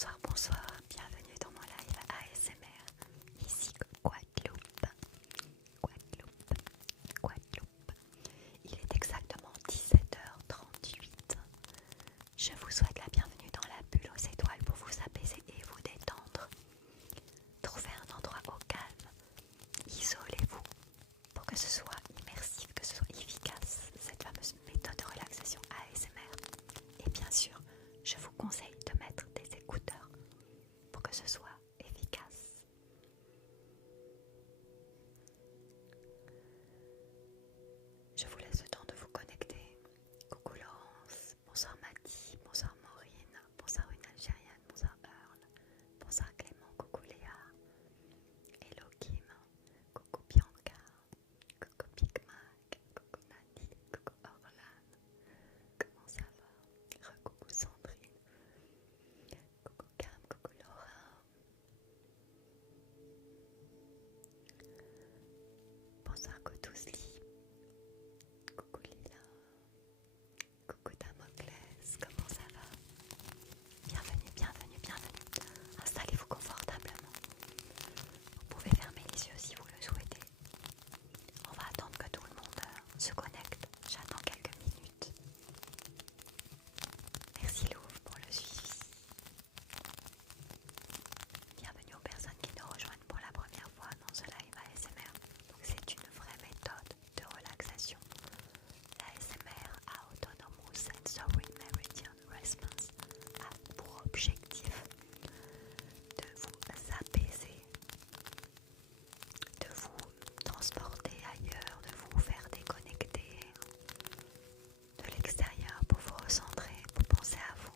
Bonsoir, bonsoir, bienvenue dans mon live ASMR, ici Guadeloupe, Guadeloupe. Il est exactement 17h38. Je vous souhaite la bienvenue dans la bulle aux étoiles pour vous apaiser et vous détendre. Trouvez un endroit au calme, isolez-vous pour que ce soit immersif, que ce soit efficace, cette fameuse méthode de relaxation ASMR. Et bien sûr, je vous conseille de mettre des écouteurs pour que ce soit efficace. Je vous laisse le temps de vous connecter. Coucou Laurence, bonsoir Mathie, bonsoir Maureen, bonsoir une Algérienne, bonsoir Earl, bonsoir Clément, coucou Léa, hello Kim, coucou Bianca, coucou Big Mac, coucou Nadie, coucou Orlan, comment ça va? Coucou Sandrine, coucou Cam, coucou Laura, bonsoir Kotousli, coucou Lila, coucou Damoclès, comment ça va? Bienvenue, bienvenue, bienvenue. Installez-vous confortablement. Vous pouvez fermer les yeux si vous le souhaitez. On va attendre que tout le monde se connecte. J'attends quelques minutes. Merci Louvre pour le suivi. Bienvenue aux personnes qui nous rejoignent pour la première fois dans ce live ASMR. Donc c'est une vraie méthode de relaxation. L'ASMR, Autonomous Sensory Meridian Response, a pour objectif de vous apaiser, de vous transporter ailleurs, de vous faire déconnecter de l'extérieur pour vous recentrer, pour penser à vous.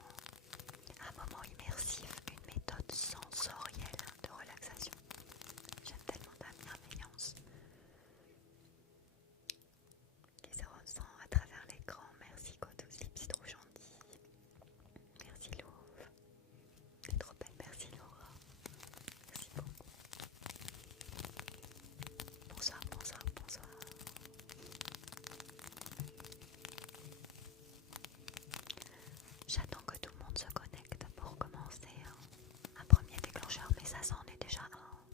Un moment immersif, une méthode sensorielle de relaxation. J'aime tellement ta bienveillance qui se ressent à travers l'écran. Merci Kotousli, c'est trop gentil. Merci Louvre. C'est trop belle, merci Laura. Merci beaucoup. Bonsoir, bonsoir, bonsoir. J'attends que tout le monde se connecte pour commencer un premier déclencheur, mais ça c'en est déjà un.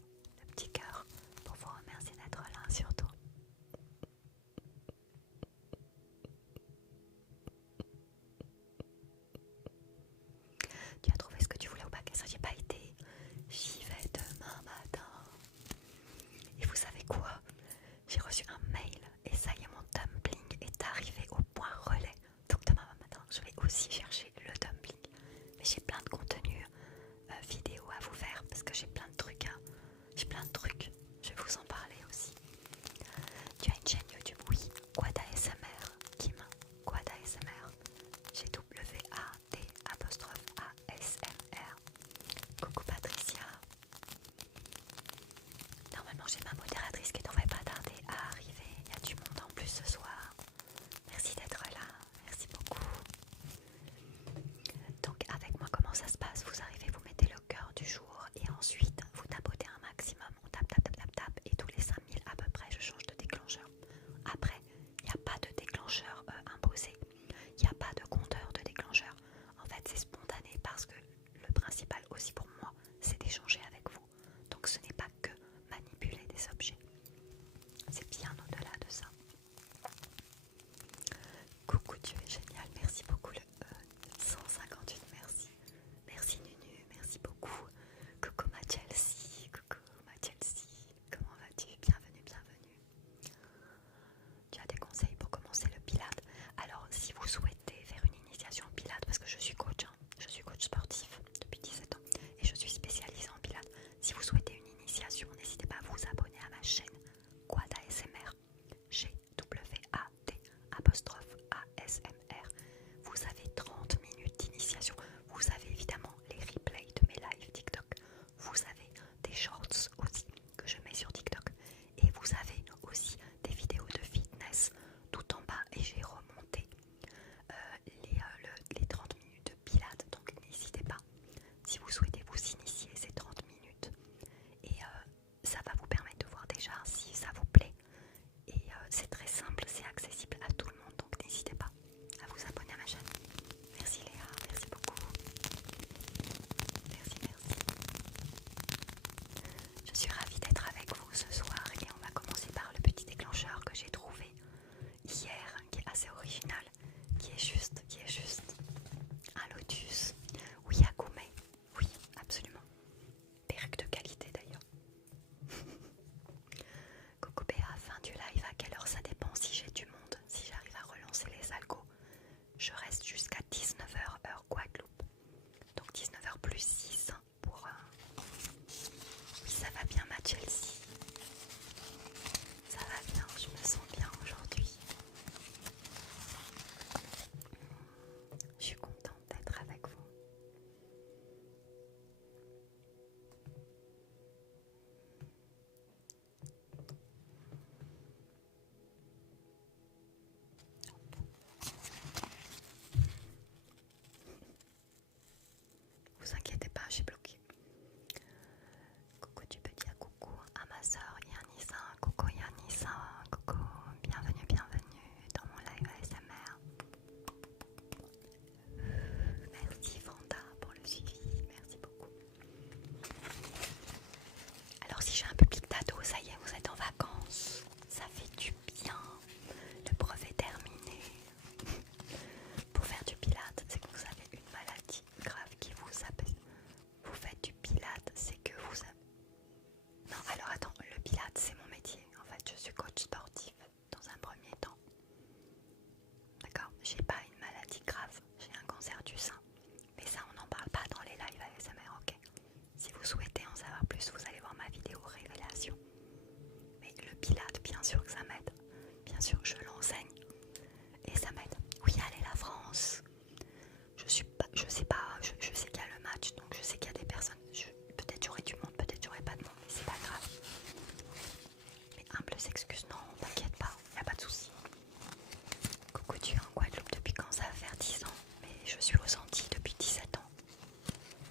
Le petit cœur pour vous remercier d'être là surtout. Tu as trouvé ce que tu voulais au bac et ça j'ai pas été. J'y vais demain matin. Et vous savez quoi? J'ai reçu un mail et ça y est, mon dumpling est arrivé au point relais. Donc demain matin je vais aussi chercher le dumpling. Mais j'ai plein de contenu vidéo à vous faire parce que j'ai plein de trucs. J'ai plein de trucs. Je vais vous en parler aussi. Tu as une chaîne YouTube? Oui. Quad ASMR. Kim. Quad ASMR. GWAD'_ASMR. Coucou Patricia. Normalement j'ai ma modératrice qui devrait pas tarder à arriver. Il y a du monde en plus ce soir. Merci d'être là. Merci beaucoup. je suis aux Antilles depuis 17 ans.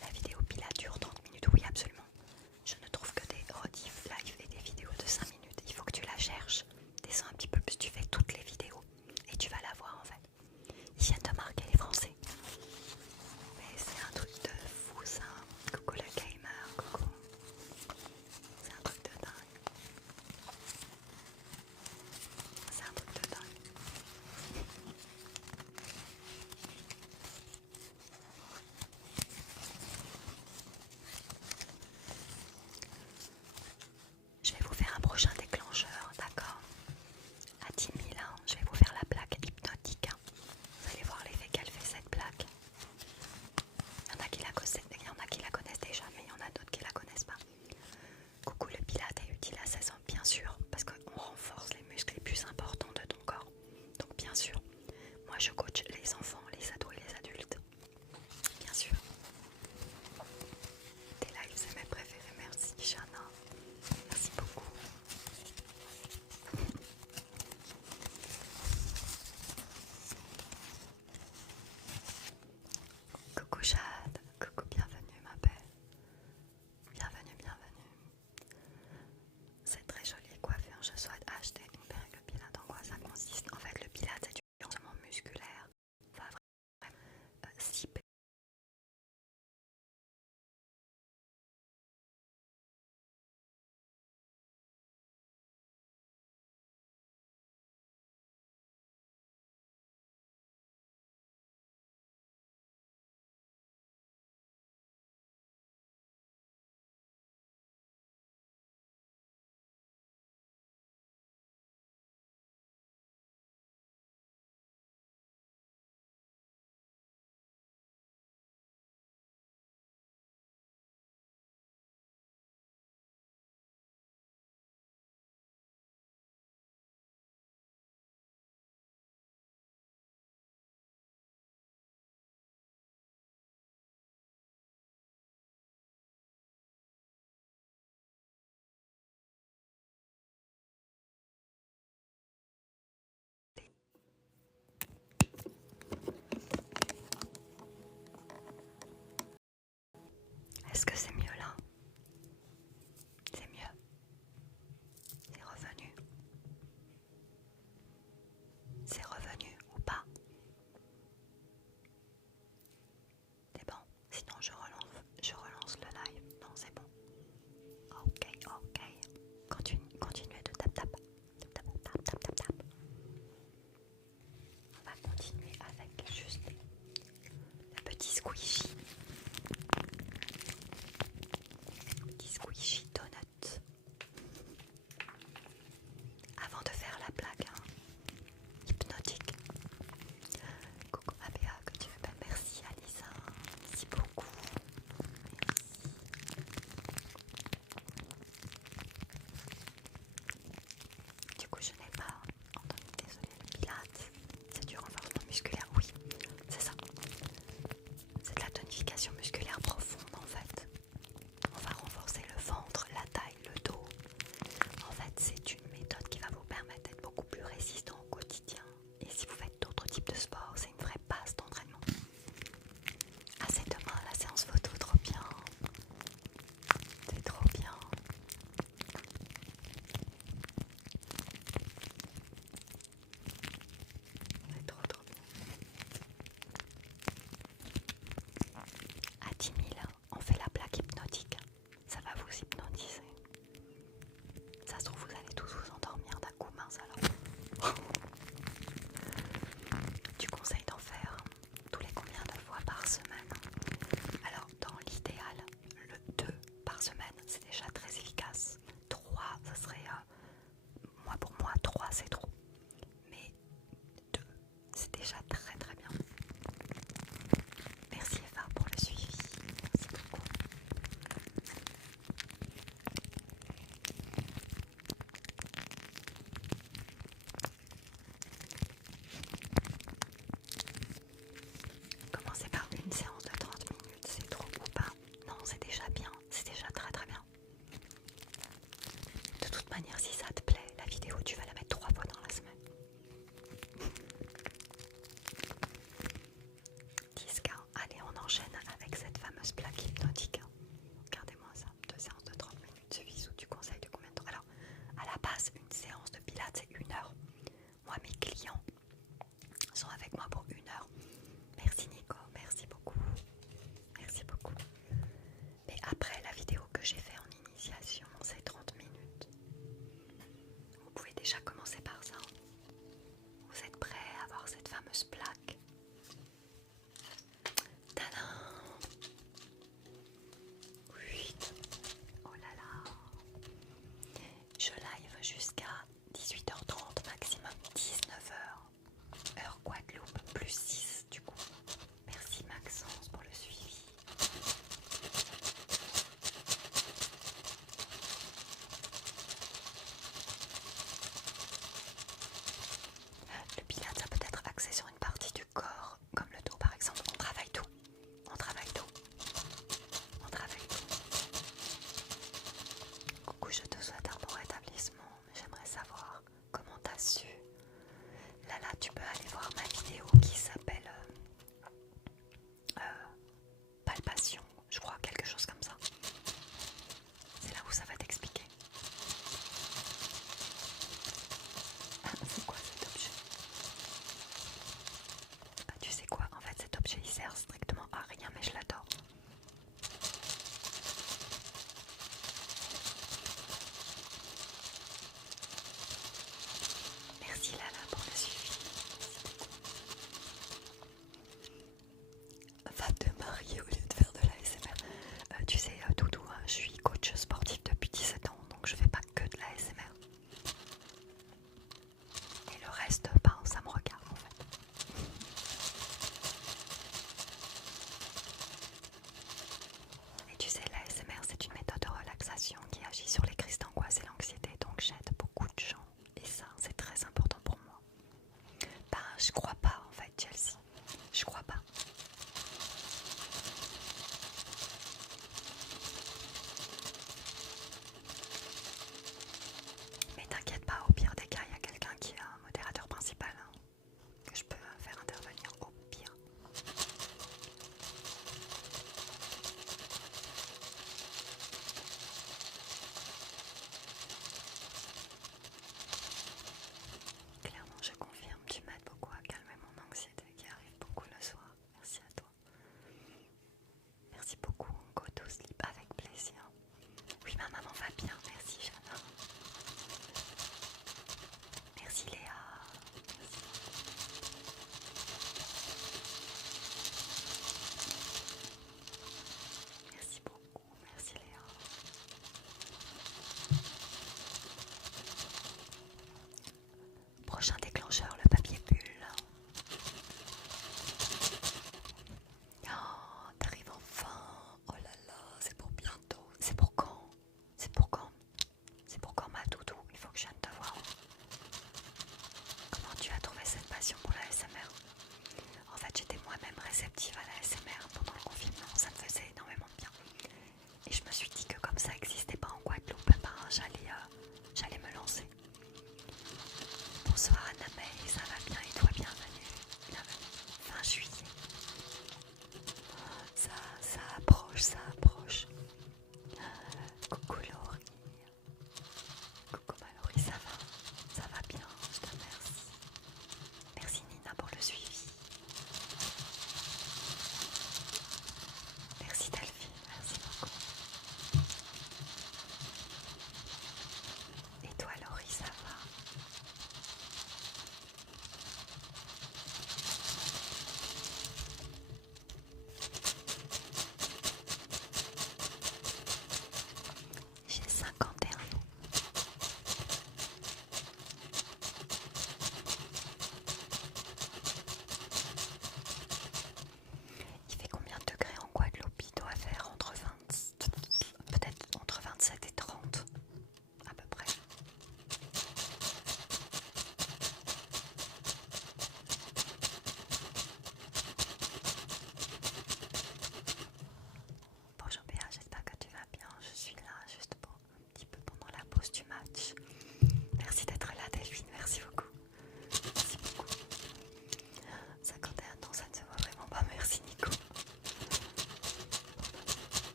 La vidéo Pilates dure 30 minutes, oui absolument. Je ne trouve que des rediff live et des vidéos de 5 minutes. Il faut que tu la cherches. Descends un petit peu plus, tu fais toutes les vidéos et tu vas la voir en fait. Ils viennent de marquer les Français. Mais c'est un truc de fou ça. Coucou le gamer, coucou. C'est un truc de dingue. C'est un truc de dingue. Je vais vous faire un prochain déclencheur, d'accord? À 10 000, hein, je vais vous faire la plaque hypnotique. Hein. Vous allez voir l'effet qu'elle fait cette plaque. Il y en a qui la connaissent déjà, mais il y en a d'autres qui la connaissent pas. Coucou, le Pilate est utile à 16 ans, bien sûr, parce qu'on renforce les muscles les plus importants de ton corps. Donc bien sûr, moi je coach les enfants, les ados et les adultes. Bien sûr. Tes lives, c'est mes préférés, merci Shana. Merci beaucoup. Coucou Jade, coucou, bienvenue ma belle. Bienvenue, bienvenue. C'est très joli coiffure, je souhaite acheter une perruque Pilate. En quoi ça consiste? En fait, le Pilate c'est du renforcement musculaire. Enfin, vraiment, si est-ce que c'est mieux là? C'est mieux? C'est revenu? C'est revenu ou pas? C'est bon? Sinon je relance le live. Non, c'est bon. Ok, ok. Continuez de tap tap. Tap tap tap tap tap tap. On va continuer avec juste le petit squishy. Petit squishy donut. Avant de faire la plaque hein, hypnotique. Coucou ma Béa, que tu veux pas? Merci Alisa. Merci beaucoup. Merci. Du coup je n'ai pas entendu, désolée, le Pilates. C'est du renforcement musculaire, oui. C'est ça. C'est de la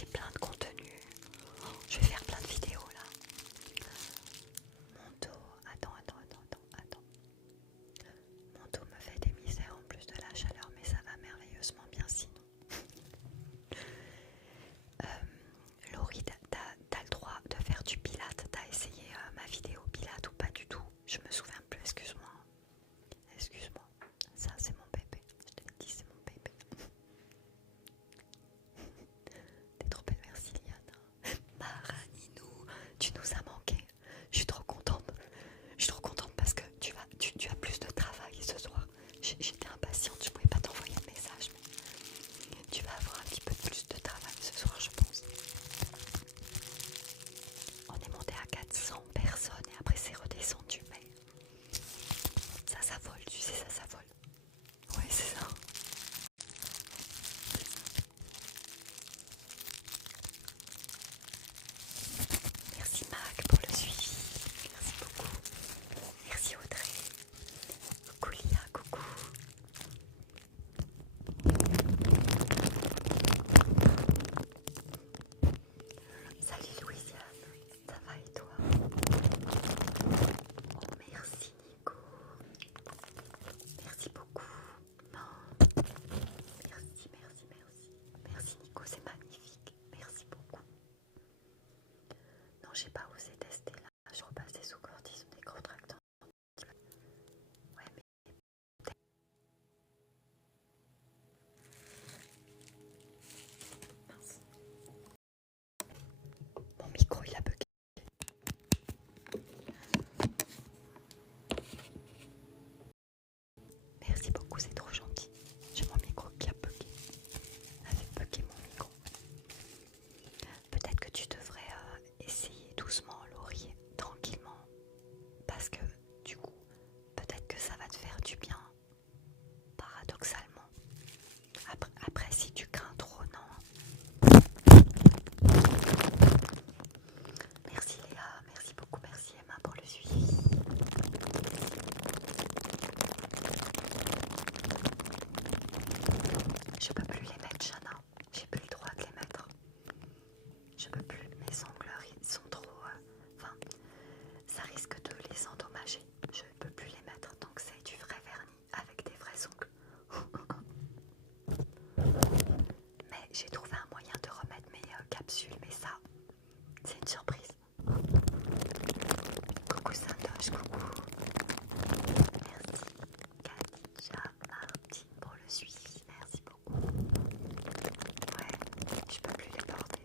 j'ai plein de contenu. Je vais faire plein de vidéos là. Mon dos, attends. Mon dos me fait des misères en plus de la chaleur, mais ça va merveilleusement bien sinon. Laurie, t'as le droit de faire du pilate. T'as essayé ma vidéo pilate ou pas du tout? Je me souviens plus, excuse-moi. Excuse-moi. Ça, c'est mon bébé. Je te l'ai dit, c'est mon bébé. T'es trop belle, merci Liana. Maraninou, tu nous as manqué. Je suis trop contente. Je suis trop contente parce que tu as plus de travail ce soir. J'étais impatiente, je pouvais pas t'envoyer de message, mais tu vas avoir un petit peu plus de travail ce soir, je pense. On est monté à 400 personnes et après c'est redescendu, mais ça vole, tu sais, ça vole. Ouais, c'est ça. Merci Mac pour le suivi. Merci beaucoup. Merci Audrey. Coucou Lia, coucou. Salut Louisiane, ça va et toi? Oh merci Nico. Merci beaucoup. Non. Merci. Merci Nico, c'est magnifique. Merci beaucoup. Non, j'ai pas osé tester là. Je repassais sous cortisone des contractants. Ouais, mais mince. Mon micro il a bugué. Merci beaucoup, c'est trop gentil. J'ai mon micro qui a bugué. Ça fait bugger mon micro. Peut-être que tu devrais essayer doucement, Laurie, tranquillement. Parce que du coup, peut-être que ça va te faire du bien. Paradoxalement. Après si tu crains trop, non. Merci Léa, merci beaucoup, merci Emma pour le suivi. Je peux plus les mettre, Jana. J'ai plus le droit de les mettre. Je peux plus. Mes ongles ils sont trop... Enfin, ça risque de les endommager. Je ne peux plus les mettre. Donc c'est du vrai vernis avec des vrais ongles. Mais j'ai trouvé un moyen de remettre mes capsules. Mais ça, c'est une surprise. Coucou Sandoche, coucou. Merci Khadija Martine pour le suivi. Merci beaucoup. Ouais, je peux plus les porter.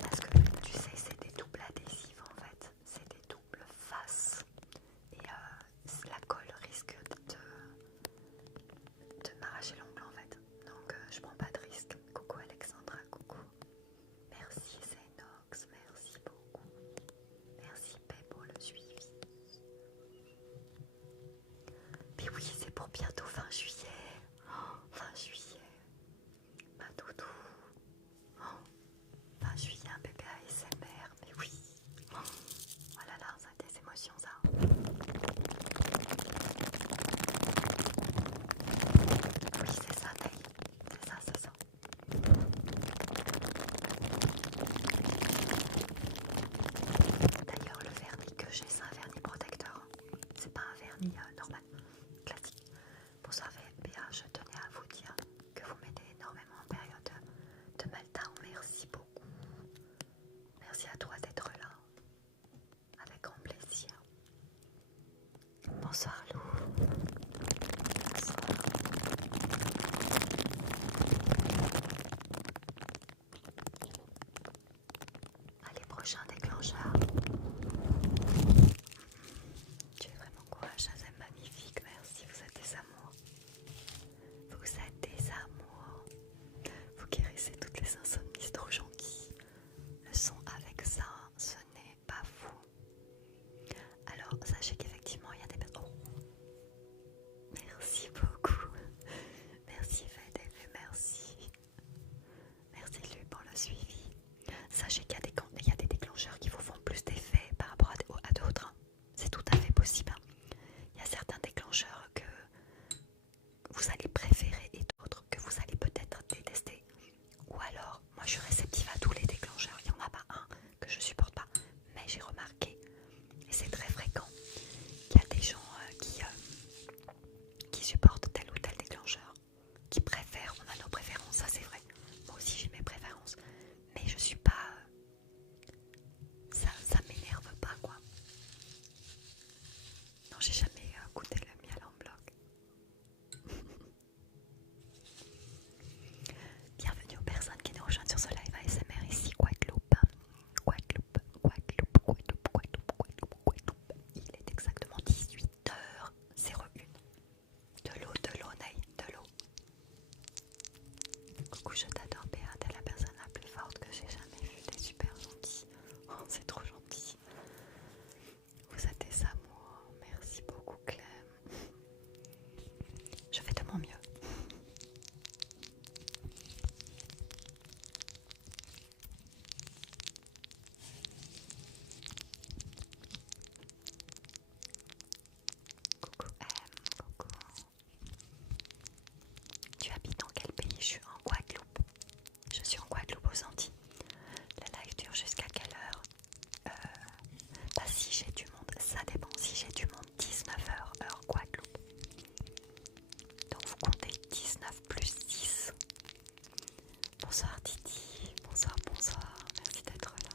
Parce que tu sais, c'est des doubles adhésifs en fait. C'est des doubles faces. Et la colle risque de m'arracher l'ongle en fait. Donc je prends pas de risque. Coucou Alexandra, coucou. Merci Zenox, merci beaucoup. Merci P pour le suivi. Mais oui, c'est pour bientôt fin juillet. Oh, fin juillet. Ma doudou. Oh, fin juillet, un bébé ASMR. Mais oui. Oh là là, ça a des émotions ça. Oui, c'est ça, Ney. C'est ça. Coucou, je t'adore Béa, t'es la personne la plus forte que j'ai jamais vue, t'es super gentille. Oh, c'est trop gentil. Vous êtes des amours, merci beaucoup Clem. Je fais de mon mieux. Coucou M, coucou. Tu habites dans quel pays? Je suis en Guadeloupe. Je suis en Guadeloupe aux Antilles. Le live dure jusqu'à quelle heure? Bah si j'ai du monde, ça dépend. Si j'ai du monde, 19h heure Guadeloupe. Donc vous comptez 19 plus 10. Bonsoir Titi, bonsoir, bonsoir. Merci d'être là.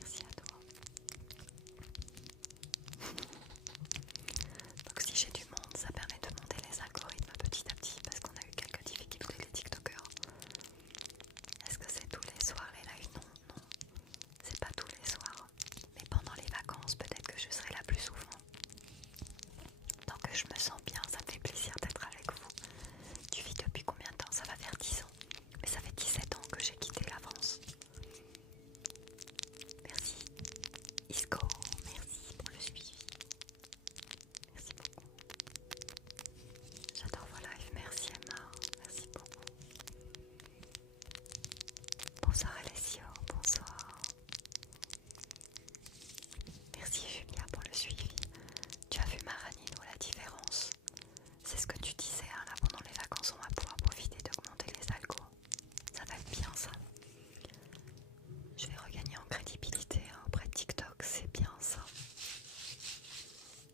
Merci à toi. Donc si j'ai du monde, ça permet de monter les algorithmes petit à petit parce qu'on a eu quelques difficultés les TikTokers. Est-ce que c'est tous les soirs les lives? Non, non, c'est pas tous les soirs. Mais pendant les vacances, peut-être que je serai là plus souvent. Tant que je me sens bien, ça me fait plaisir d'être avec vous. Tu vis depuis combien de temps? Ça va faire 10 ans. Mais ça fait 17 ans que j'ai quitté la France. Merci Isco, merci pour le suivi. Merci beaucoup. J'adore vos lives, merci Emma, merci beaucoup. Bonsoir Alessio, bonsoir. Merci Julia pour le suivi. Tu as vu Maranino, la différence? C'est ce que tu disais, hein, là pendant les vacances on va pouvoir profiter d'augmenter les algos. Ça va être bien ça. Je vais regagner en crédibilité hein, auprès de TikTok, c'est bien ça.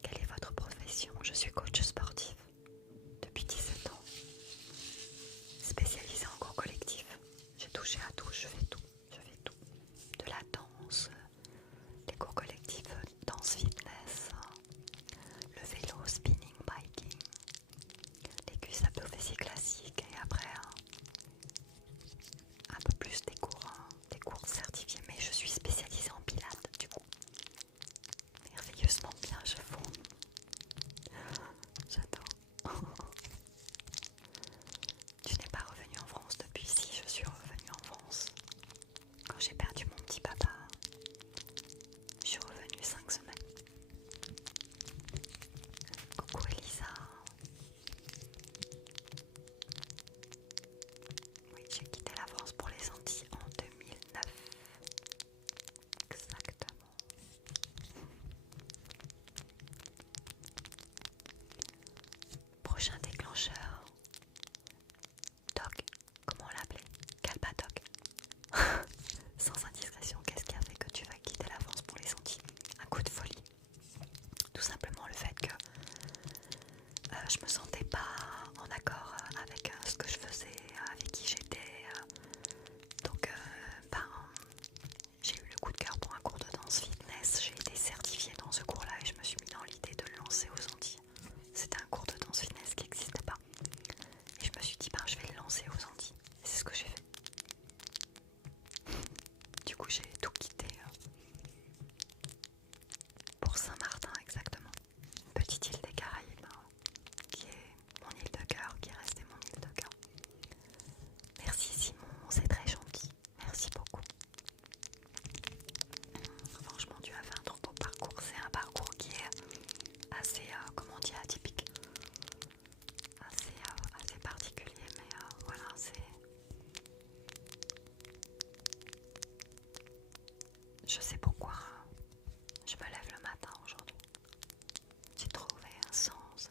Quelle est votre profession? Je suis coach sportif depuis 17 ans, spécialisée en cours collectif. J'ai touché à tout, je fais tout, de la danse, les cours collectifs, danse fitness, le vélo, spinning, biking, les cuisses abdominales classiques et après un peu plus des cours certifiés. Mais je suis spécialisée en pilates du coup. Merveilleusement bien, je fonds. J'adore. Tu n'es pas revenue en France depuis? Si, je suis revenue en France. Quand j'ai perdu mon petit papa, je suis revenue 5 semaines. Coucou Elisa. Oui, j'ai quitté la France pour les Antilles en 2009. Exactement. Prochain déclencheur. Doc, comment l'appeler? Calpadoc. Sans indiscrétion, qu'est-ce qui a fait que tu vas quitter la France pour les Antilles? Un coup de folie. Tout simplement le fait que je me sentais pas en accord avec ce que je faisais, avec qui j'étais. Donc j'ai eu le coup de cœur pour un cours de danse fitness. J'ai été certifiée dans ce cours-là et je me suis mis dans l'idée de le lancer aux Antilles. C'était un cours de danse fitness qui n'existait pas. Et je me suis dit, je vais le lancer aux Antilles. Et c'est ce que j'ai fait. Du coup, j'ai tout quitté pour Saint-Martin exactement. Une petite île des Caraïbes qui est mon île de cœur, qui est restée mon île de cœur. Merci Simon, c'est très gentil. Merci beaucoup. Franchement, tu as fait un trop beau parcours. C'est un parcours qui est assez, comment dire, atypique. Assez particulier, mais voilà, je sais pourquoi je me lève le matin aujourd'hui. J'ai trouvé un sens.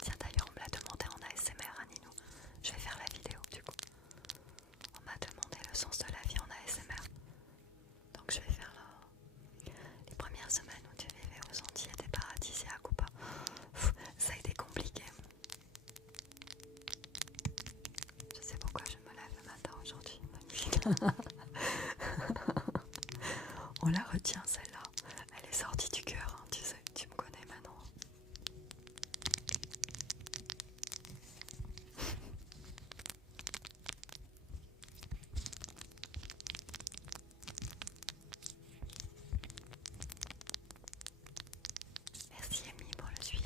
Tiens, d'ailleurs, on me l'a demandé en ASMR à Ninou. Je vais faire la vidéo du coup. On m'a demandé le sens de la vie en ASMR. Donc je vais faire les premières semaines où tu vivais aux Antilles étaient paradisiaques ou pas. Ça a été compliqué. Je sais pourquoi je me lève le matin aujourd'hui. Magnifique. On la retient celle-là. Elle est sortie du cœur, hein, tu sais, tu me connais maintenant. Merci Amy pour le suivi.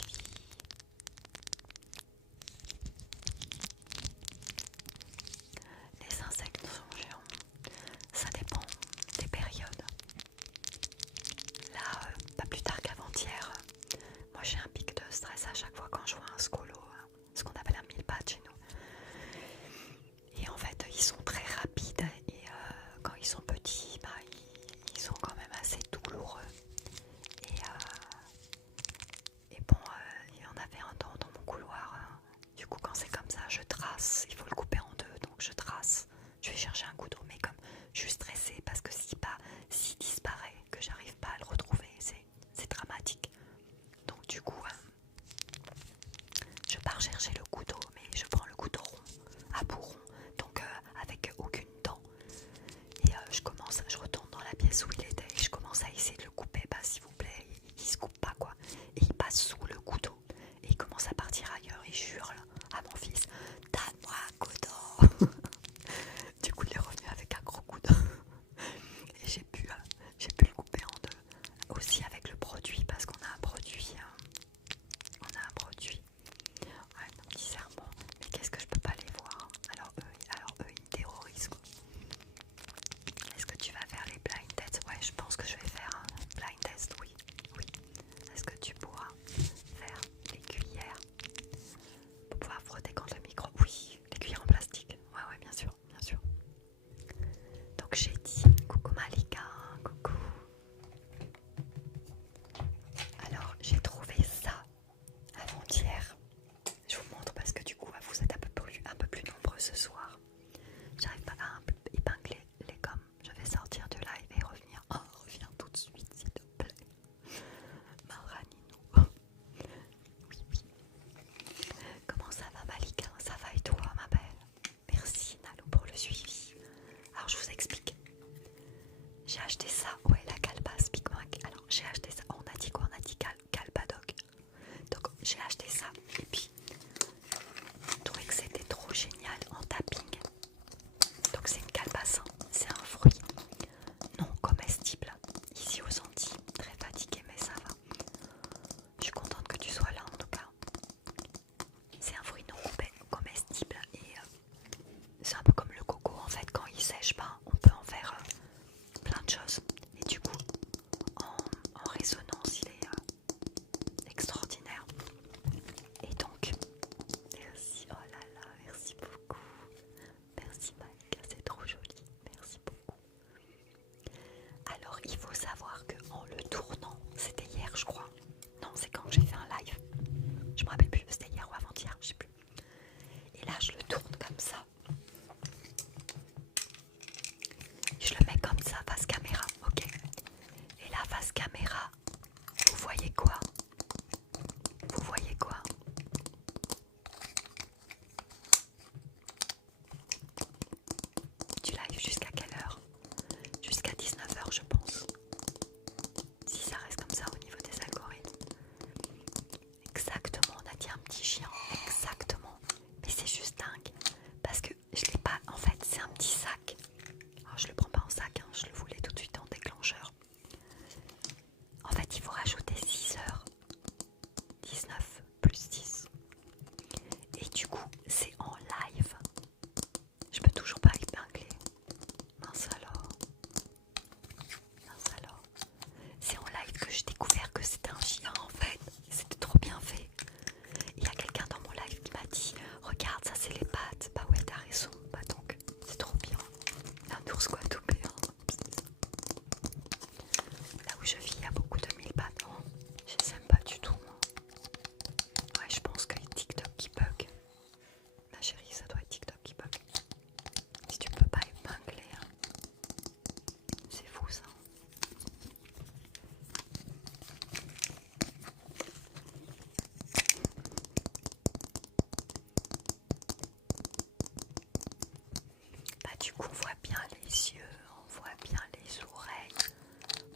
coup on voit bien les yeux, on voit bien les oreilles,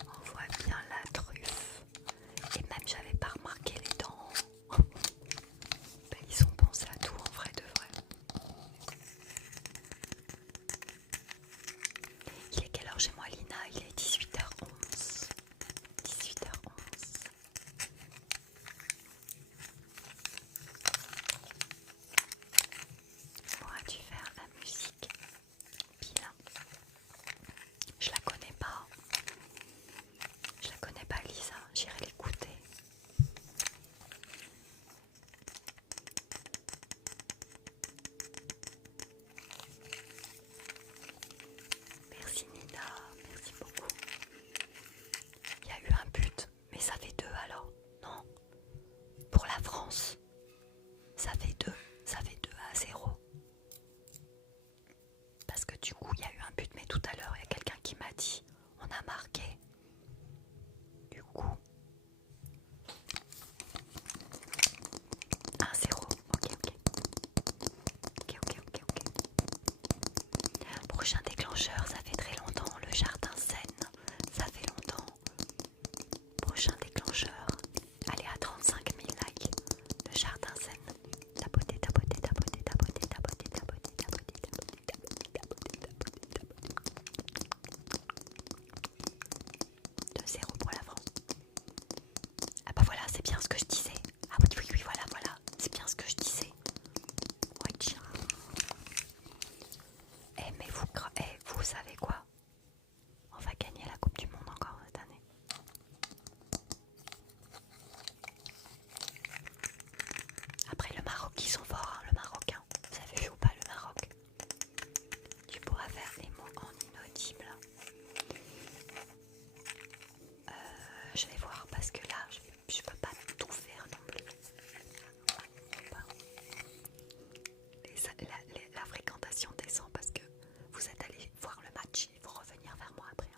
on voit bien la truffe. Et même j'avais pas remarqué les dents. Ben, ils ont pensé à tout en vrai de vrai. Il est quelle heure chez moi Lina? Il est 18h11. 18h11. Pourras-tu faire la musique bien? Je la connais pas. Je la connais pas Lisa, j'irai l'écouter. Merci Nina, merci beaucoup. Il y a eu un but, mais ça fait 2 alors, non? Pour la France, ça fait 2-0. Parce que du coup, il y a eu un but, mais tout à l'heure, il y a quelqu'un qui m'a dit, on a marqué. Du coup, 1-0. Ok. Prochain déclencheur, ça fait très longtemps. Le jardin Zen, ça fait longtemps. Prochain déclencheur, allez à 35 000 likes. Le jardin Zen. Tapoter. 2-0 pour la France. Ah bah voilà, c'est bien ce que je disais. Ah oui, voilà, c'est bien ce que je disais. Ouais, tiens. Mais vous savez quoi? On va gagner la Coupe du Monde encore cette année. Après le Maroc, ils sont forts, hein, le Maroc. Hein. Vous avez vu ou pas le Maroc? Tu pourras faire les mots en inaudible. Je vais voir parce que là, je peux pas tout faire non plus. La fréquentation descend parce que vous êtes allé voir le match. Il faut revenir vers moi après.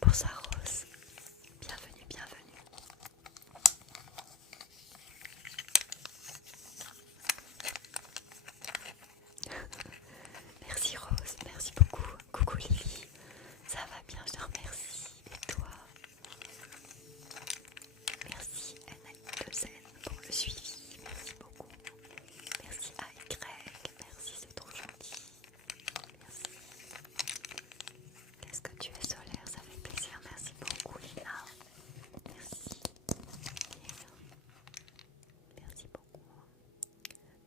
Bonsoir Rose. Bienvenue. Merci Rose, merci beaucoup. Coucou Lily, ça va bien, je te remercie. Et toi? Merci NL2N pour le suivi, merci beaucoup. Merci AY, merci, c'est trop gentil. Merci. Qu'est-ce que tu es solaire, ça fait plaisir, merci beaucoup Lina. Merci. Merci beaucoup.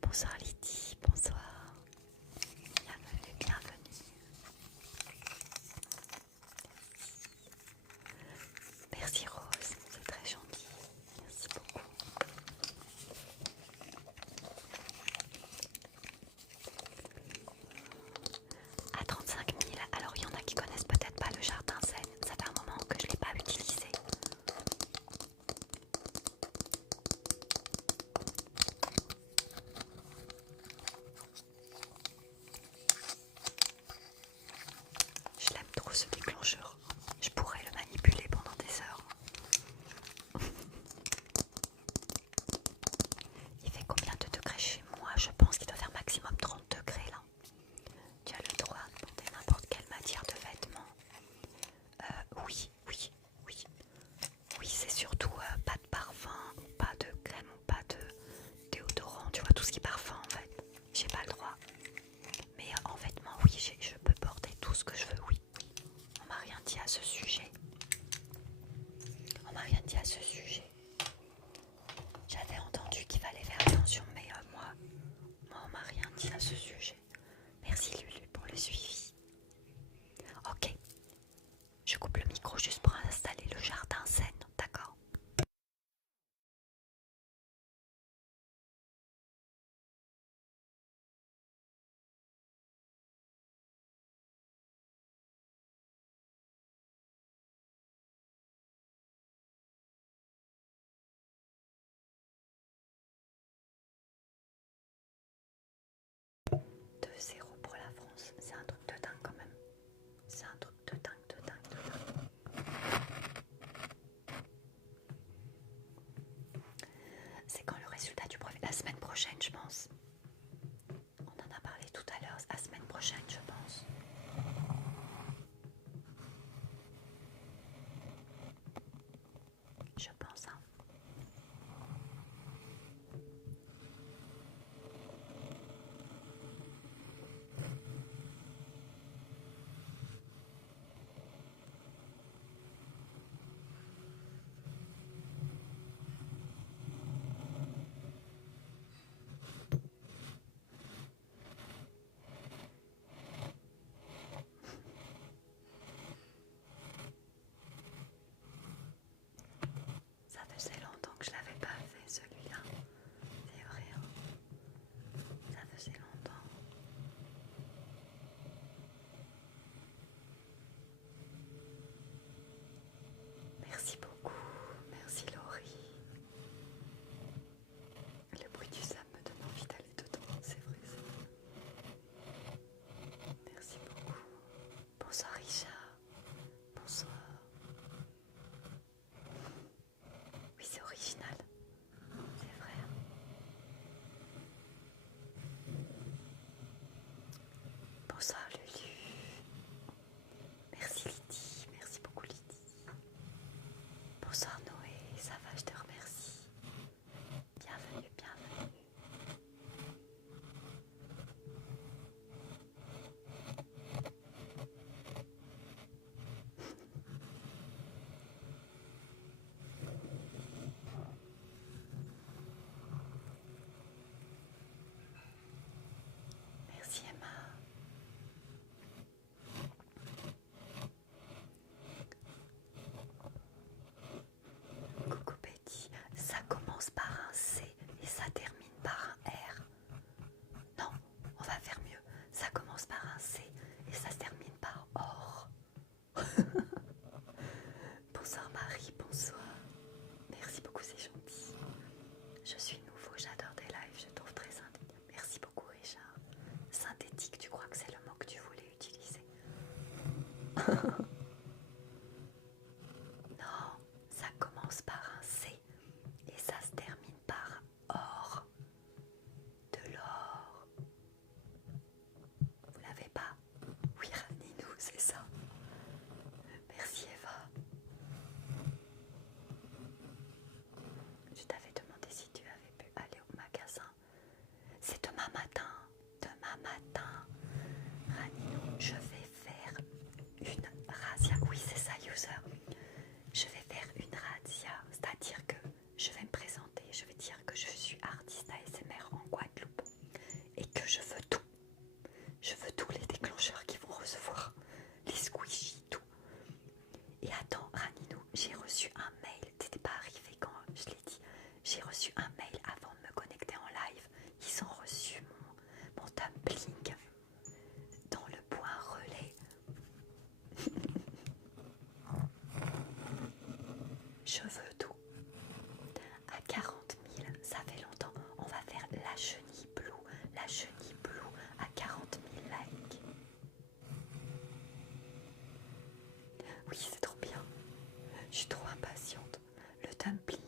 Bonsoir Lydie, bonsoir. Bienvenue. Merci Rose, c'est très gentil. Merci beaucoup. À 35 000, alors il y en a qui connaissent peut-être pas le jardin Zen. Ça fait un moment que je ne l'ai pas utilisé. Je l'aime trop ce déclencheur. Je pourrais le manipuler pendant des heures. Il fait combien de degrés chez moi? Je pense qu'il doit faire maximum 30 degrés là. Tu as le droit de porter n'importe quelle matière de vêtements. Oui. Oui, c'est surtout pas de parfum, pas de crème, pas de déodorant, tu vois, tout ce qui est parfum en fait. J'ai pas le droit. Mais en vêtements, oui, je peux porter tout ce que je veux, oui. On m'a rien dit à ce sujet. J'avais entendu qu'il fallait faire attention, mais moi, on m'a rien dit à ce sujet. Merci Lulu pour le suivi. Ok, je coupe le micro juste pour installer le jardin Zen, d'accord? De 0 pour la France, c'est un truc de dingue quand même. C'est un truc de dingue. C'est quand le résultat du brevet? La semaine prochaine, je pense. On en a parlé tout à l'heure, à semaine prochaine, je pense. Je pense, hein. Ça faisait longtemps que je l'avais pas fait celui-là. C'est vrai, hein. Ça faisait longtemps. Merci beaucoup. Merci Laurie. Le bruit du sable me donne envie d'aller dedans, c'est vrai ça. Merci beaucoup. Bonsoir Richard. Bonsoir. Oui, c'est original. C'est vrai. Bonsoir Lulu. Merci Lydie. Merci beaucoup Lydie. Bonsoir Noé. Ça va, je te remercie. Bienvenue, bienvenue. Merci Emma. Coucou Betty. Ça commence par un C et ça termine par un R. Non, on va faire mieux. Ça commence par un C et ça se termine par OR. Bonsoir Marie, bonsoir. Merci beaucoup, c'est gentil. Je suis nouveau, j'adore tes lives, je trouve très synthétique. Merci beaucoup Richard. Synthétique, tu crois que c'est le mot que tu voulais utiliser? Non, ça commence par un C et ça se termine par OR. De l'or. Vous l'avez pas? Oui, Raninou, c'est ça. Merci Eva. Je t'avais demandé si tu avais pu aller au magasin. C'est demain matin. Demain matin. Raninou, je vais faire une razzia. Oui, c'est ça, user. Je vais faire une razzia. C'est-à-dire que je vais me présenter. Je vais dire que je suis artiste ASMR en Guadeloupe. Et que je veux tout. Je veux tous les déclencheurs qui vont recevoir. Les squishies, tout. Et attends, Raninou, j'ai reçu un mail. T'étais pas arrivé quand je l'ai dit. J'ai reçu un mail avant de me connecter en live. Ils ont reçu mon dumpling dans le point relais. Je veux tout. À 40 000, ça fait longtemps. On va faire la chenille bleue. La chenille bleue à 40 000 likes. Oui, c'est trop bien. Je suis trop impatiente. Le dumpling.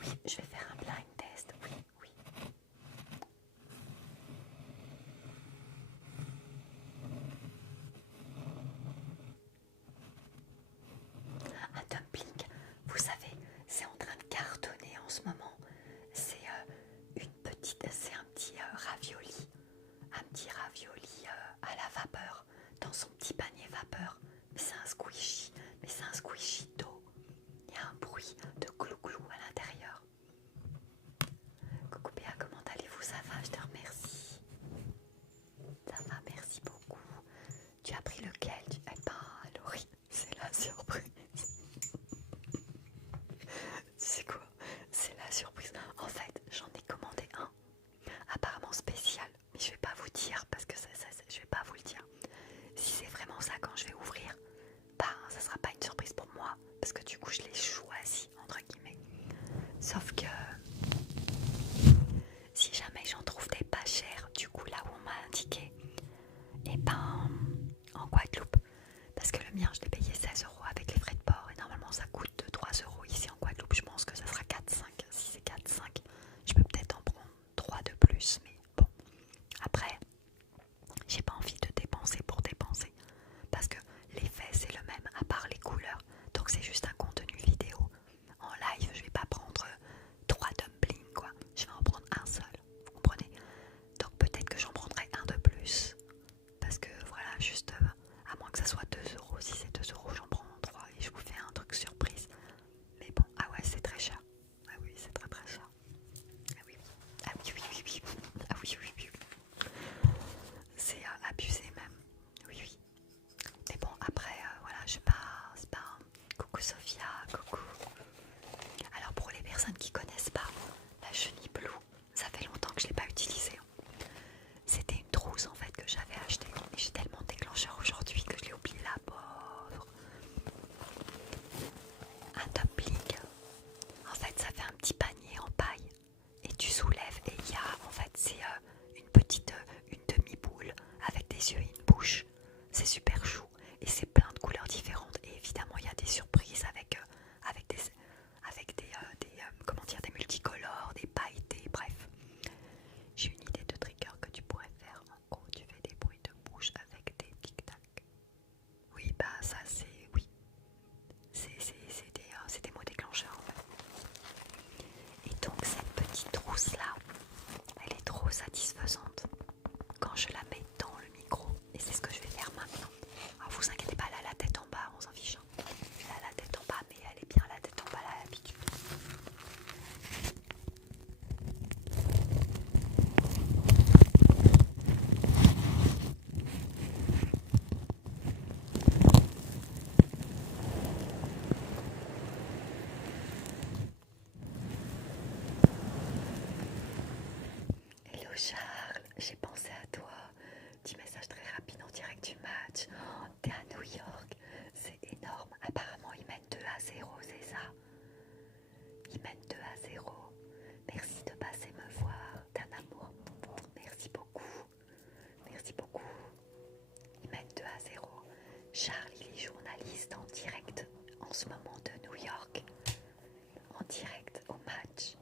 Oui, je vais faire un blind test. Oui, oui. Un dumpling, vous savez, c'est en train de cartonner en ce moment. C'est c'est un petit ravioli. Un petit ravioli à la vapeur, dans son petit panier vapeur. Mais c'est un squishy, d'eau. Il y a un bruit de glou-glou à l'intérieur. Coucou Béa, comment allez-vous? Ça va, je te remercie. Ça va, merci beaucoup. Tu as pris lequel? Eh ben, Laurie, c'est la surprise. C'est quoi? C'est la surprise. En fait, j'en ai commandé un, apparemment spécial. Mais je vais pas vous dire, parce que je vais pas vous le dire. Si c'est vraiment ça quand je vais ouvrir, bah, ça sera pas une surprise pour moi. Parce que du coup, je l'ai choisi, entre guillemets. Sauf que si jamais j'en trouve des pas chers, du coup là où on m'a indiqué, et ben en Guadeloupe, parce que le mien je l'ai payé 16 € avec les frais de port et normalement ça coûte 3 € ici Charles, j'ai pensé à toi. Petit message très rapide en direct du match. Oh, t'es à New York, c'est énorme. Apparemment ils mènent 2-0, c'est ça? Ils mènent 2-0. Merci de passer me voir, d'un amour. Merci beaucoup. Merci beaucoup. Ils mènent 2-0. Charles, il est journaliste en direct en ce moment de New York. En direct au match.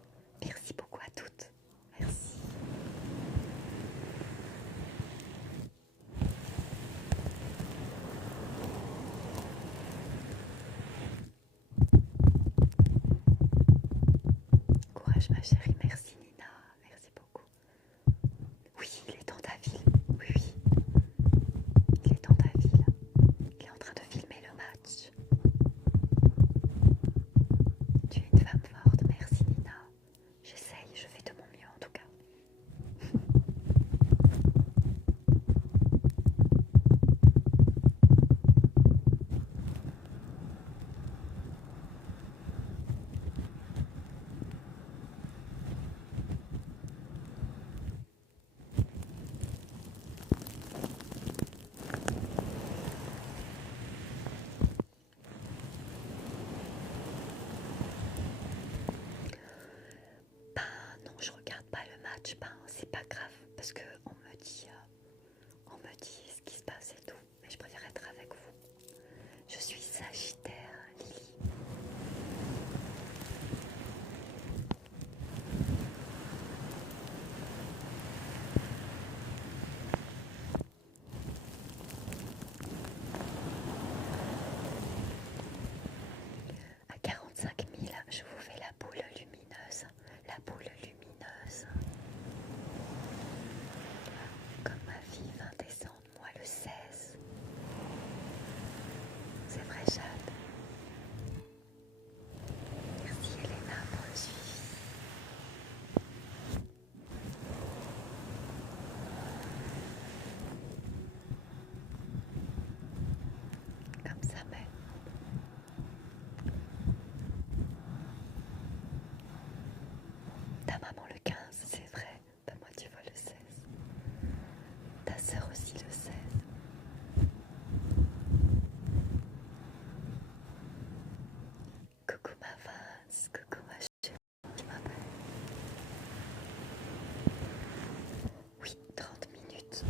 Merci beaucoup à toutes. Merci. Courage ma chérie, merci Nina, merci beaucoup. Oui, il est dans ta ville, oui, oui, il est dans ta ville, il est en train de filmer le match. Tu es une femme forte, merci Nina. J'essaye, je fais de mon mieux en tout cas. Ben non, je regarde pas le match, ben c'est pas grave parce que on me dit ce qui se passe et tout, mais je préfère être avec vous. Je suis Sagittaire, Lily. À 45 000, je vous fais la boule lumineuse. La boule lumineuse. Comme ma fille 20 décembre, moi le 16. C'est vrai, Jade. Merci Elena pour le suivi. Comme ça même. Ta maman le 15, c'est vrai. Ben moi tu vois le 16. Ta sœur aussi le 16. Coucou ma Vince, coucou ma chérie, tu m'appelles. Oui, 30 minutes.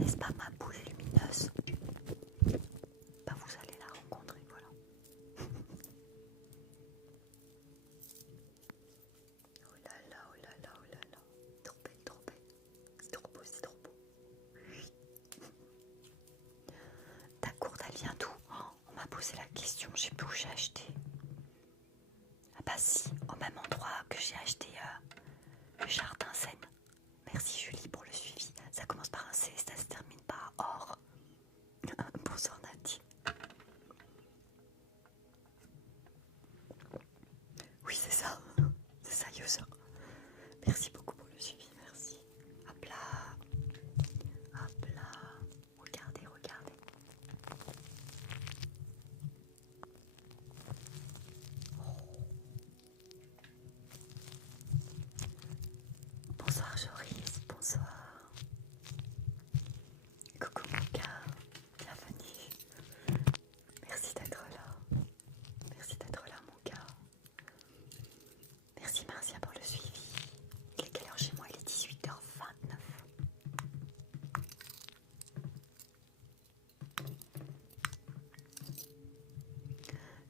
n'est-ce pas ma boule lumineuse? Bah vous allez la rencontrer, voilà. Oh là là, oh là là, oh là là. Trop belle, trop belle. C'est trop beau, c'est trop beau. Ta gourde, elle vient d'où? On m'a posé la question, je sais plus où j'ai acheté. Ah bah si, au même endroit que j'ai acheté le jardin zen. Merci Julie pour le suivi. Ça commence par un C, ça se termine par or. Bonsoir Nati. Oui c'est ça, user. Merci beaucoup pour le suivi, merci. Hop là, hop là. Regardez, regardez. Bonsoir Joris, bonsoir. Coucou Mika, bienvenue. Merci d'être là. Merci d'être là mon gars. Merci Marcia pour le suivi. Il est quelle heure chez moi? Il est 18h29.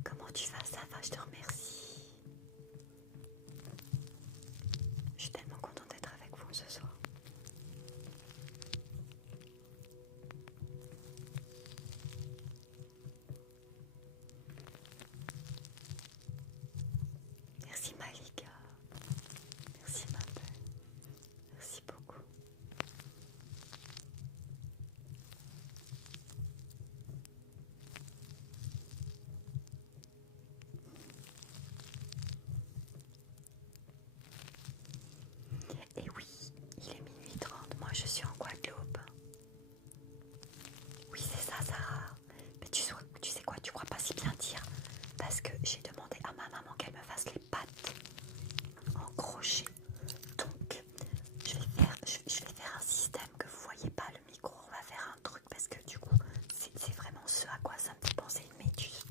Comment tu vas? Ça va, je te remercie. Je suis tellement contente d'être avec vous ce soir. Merci Malika. Merci ma belle. Merci beaucoup. Et oui, il est minuit 30. Moi je suis en Guadeloupe. Oui c'est ça Sarah. Mais tu sais quoi, tu crois pas si bien dire. Parce que j'ai demandé à ma maman qu'elle me fasse les pâtes en crochet. Donc je vais faire un système que vous voyez pas le micro. On va faire un truc parce que du coup c'est vraiment ce à quoi ça me fait penser une méduse.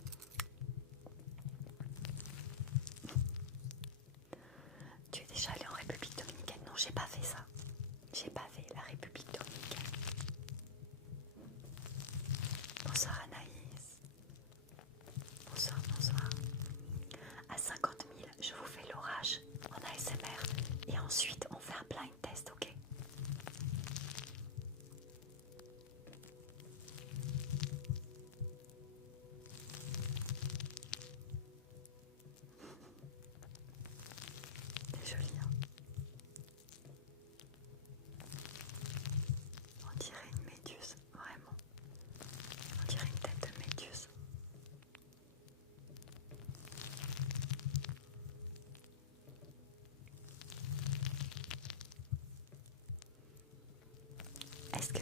Tu es déjà allé en République Dominicaine? Non, j'ai pas fait ça. J'ai pas fait la République Dominicaine. Bonsoir Anaïs. Bonsoir, bonsoir. À 50 000, je vous fais l'orage en ASMR et ensuite on fait un blind test, ok? C'est joli, hein? On dirait une méduse, vraiment. On dirait une tête de méduse. Est-ce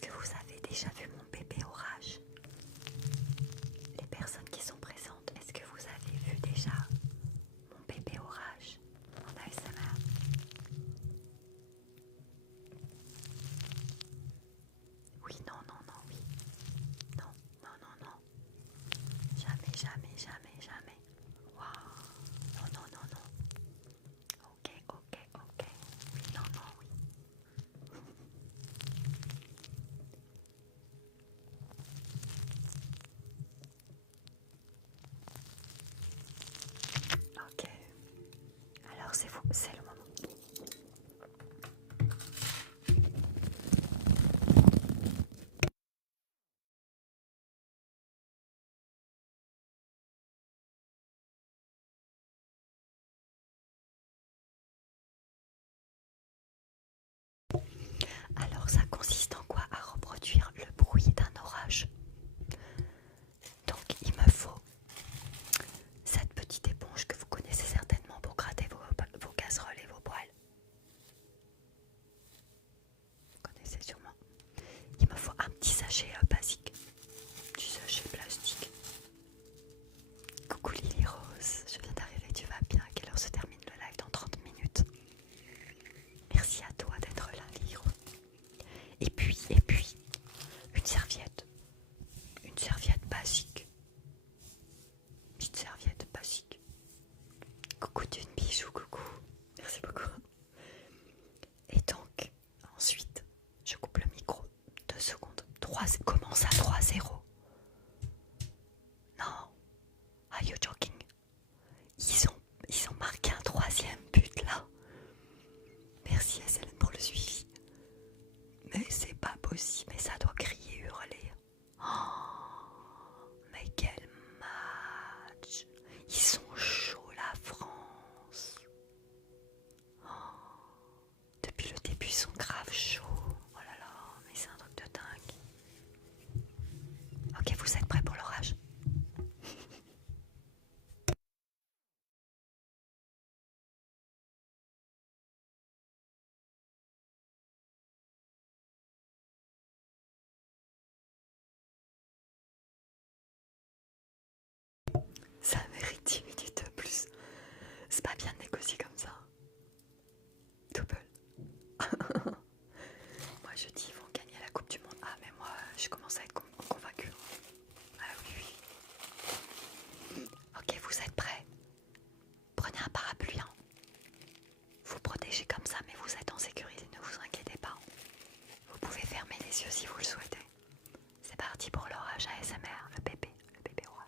que vous avez déjà vu mon bébé orage? Les personnes qui sont présentes, est-ce que vous avez vu déjà mon bébé orage en ASMR? Oui, non, non, non, oui. Non, non, non, non. Jamais, jamais, jamais, jamais. Waouh. Non, non, non, non. Ok, ok, ok. Oui, non, non, oui. Ok. Alors c'est vous, c'est le moment. Alors ça consiste en quoi? À reproduire le bruit d'un orage. Donc il me faut cette petite éponge que vous connaissez certainement pour gratter vos casseroles et vos poêles. Vous connaissez sûrement. Il me faut un petit sachet basique. Du sachet plastique. Coucou Lily Rose, je viens d'arriver, tu vas bien? À quelle heure se termine le live? Dans 30 minutes. Merci à toi d'être là, Lily Rose. Et puis, une serviette. Une serviette basique. Petite serviette basique. Coucou d'une bijou, coucou. Merci beaucoup. Et donc, ensuite, je coupe le micro pas bien de négocier comme ça. Double. Moi je dis ils vont gagner la Coupe du Monde. Ah mais moi je commence à être convaincue. Ah oui oui. Ok, vous êtes prêts? Prenez un parapluie. Hein. Vous protégez comme ça mais vous êtes en sécurité, ne vous inquiétez pas. Vous pouvez fermer les yeux si vous le souhaitez. C'est parti pour l'orage ASMR, le bébé orage.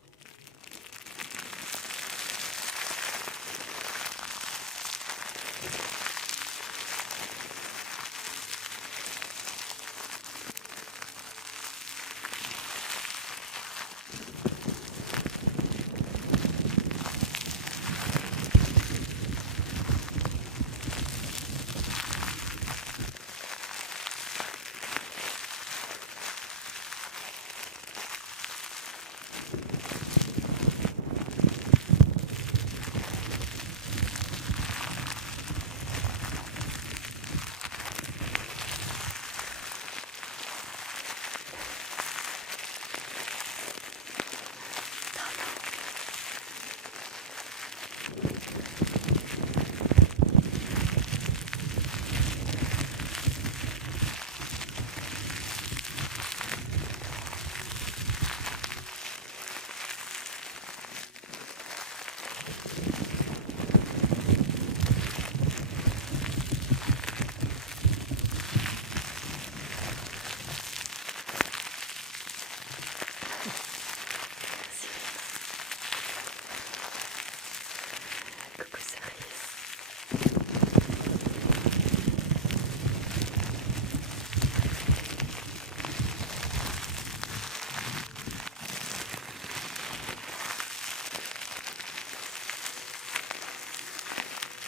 Coucou Cerise.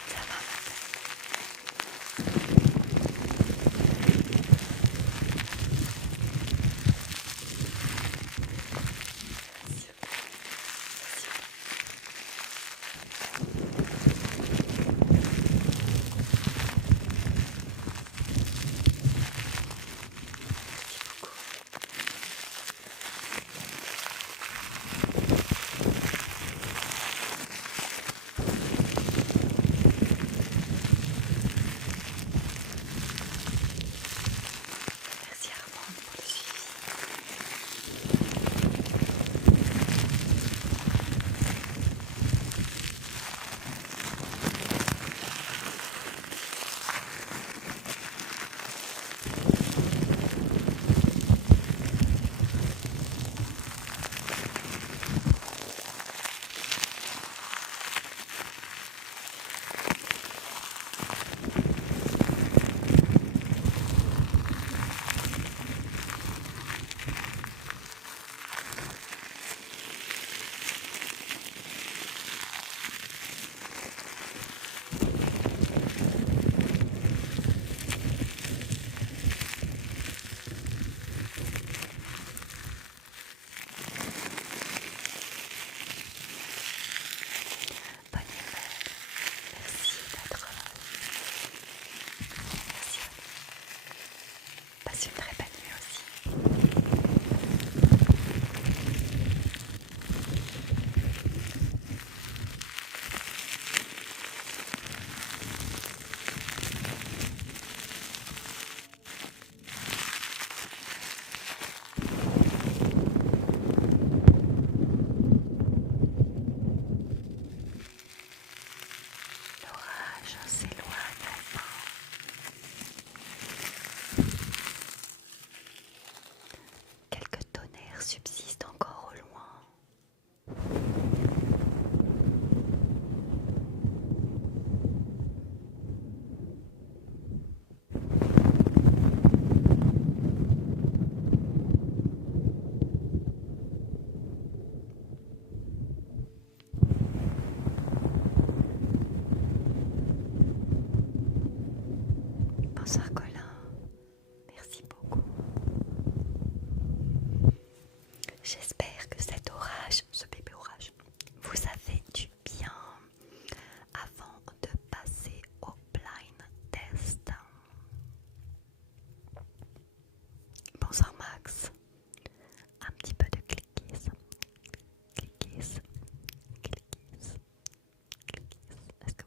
Ça va merci Armand pour le suivi. Bonne humeur. Merci d'être là. Merci. Passe une très belle nuit aussi. L'orage s'éloigne enfin. Quelques tonnerres subsistent encore au loin. Bonsoir Colin, merci beaucoup. J'espère que cet orage, ce bébé orage, vous a fait du bien avant de passer au blind test. Bonsoir Max, un petit peu de clickies, clickies, clickies, clickies. Est-ce que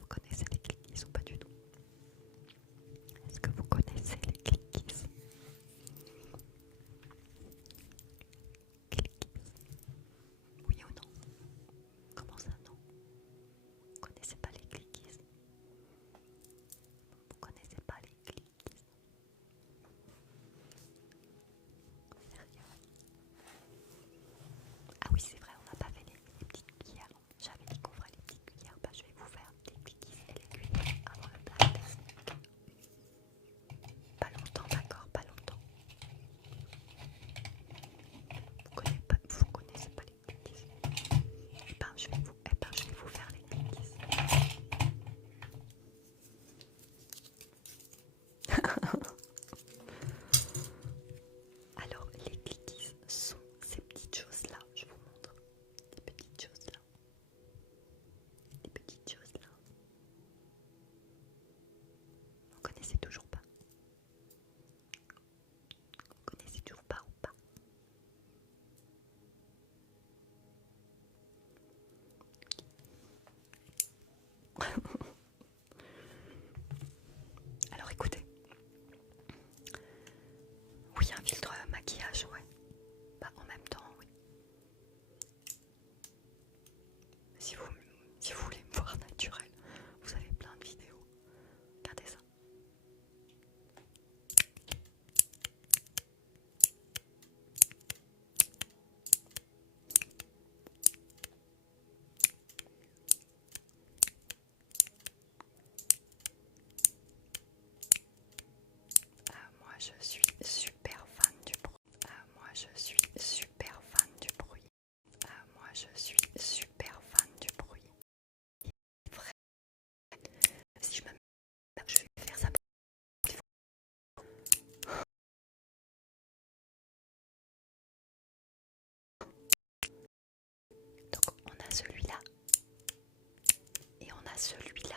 celui-là.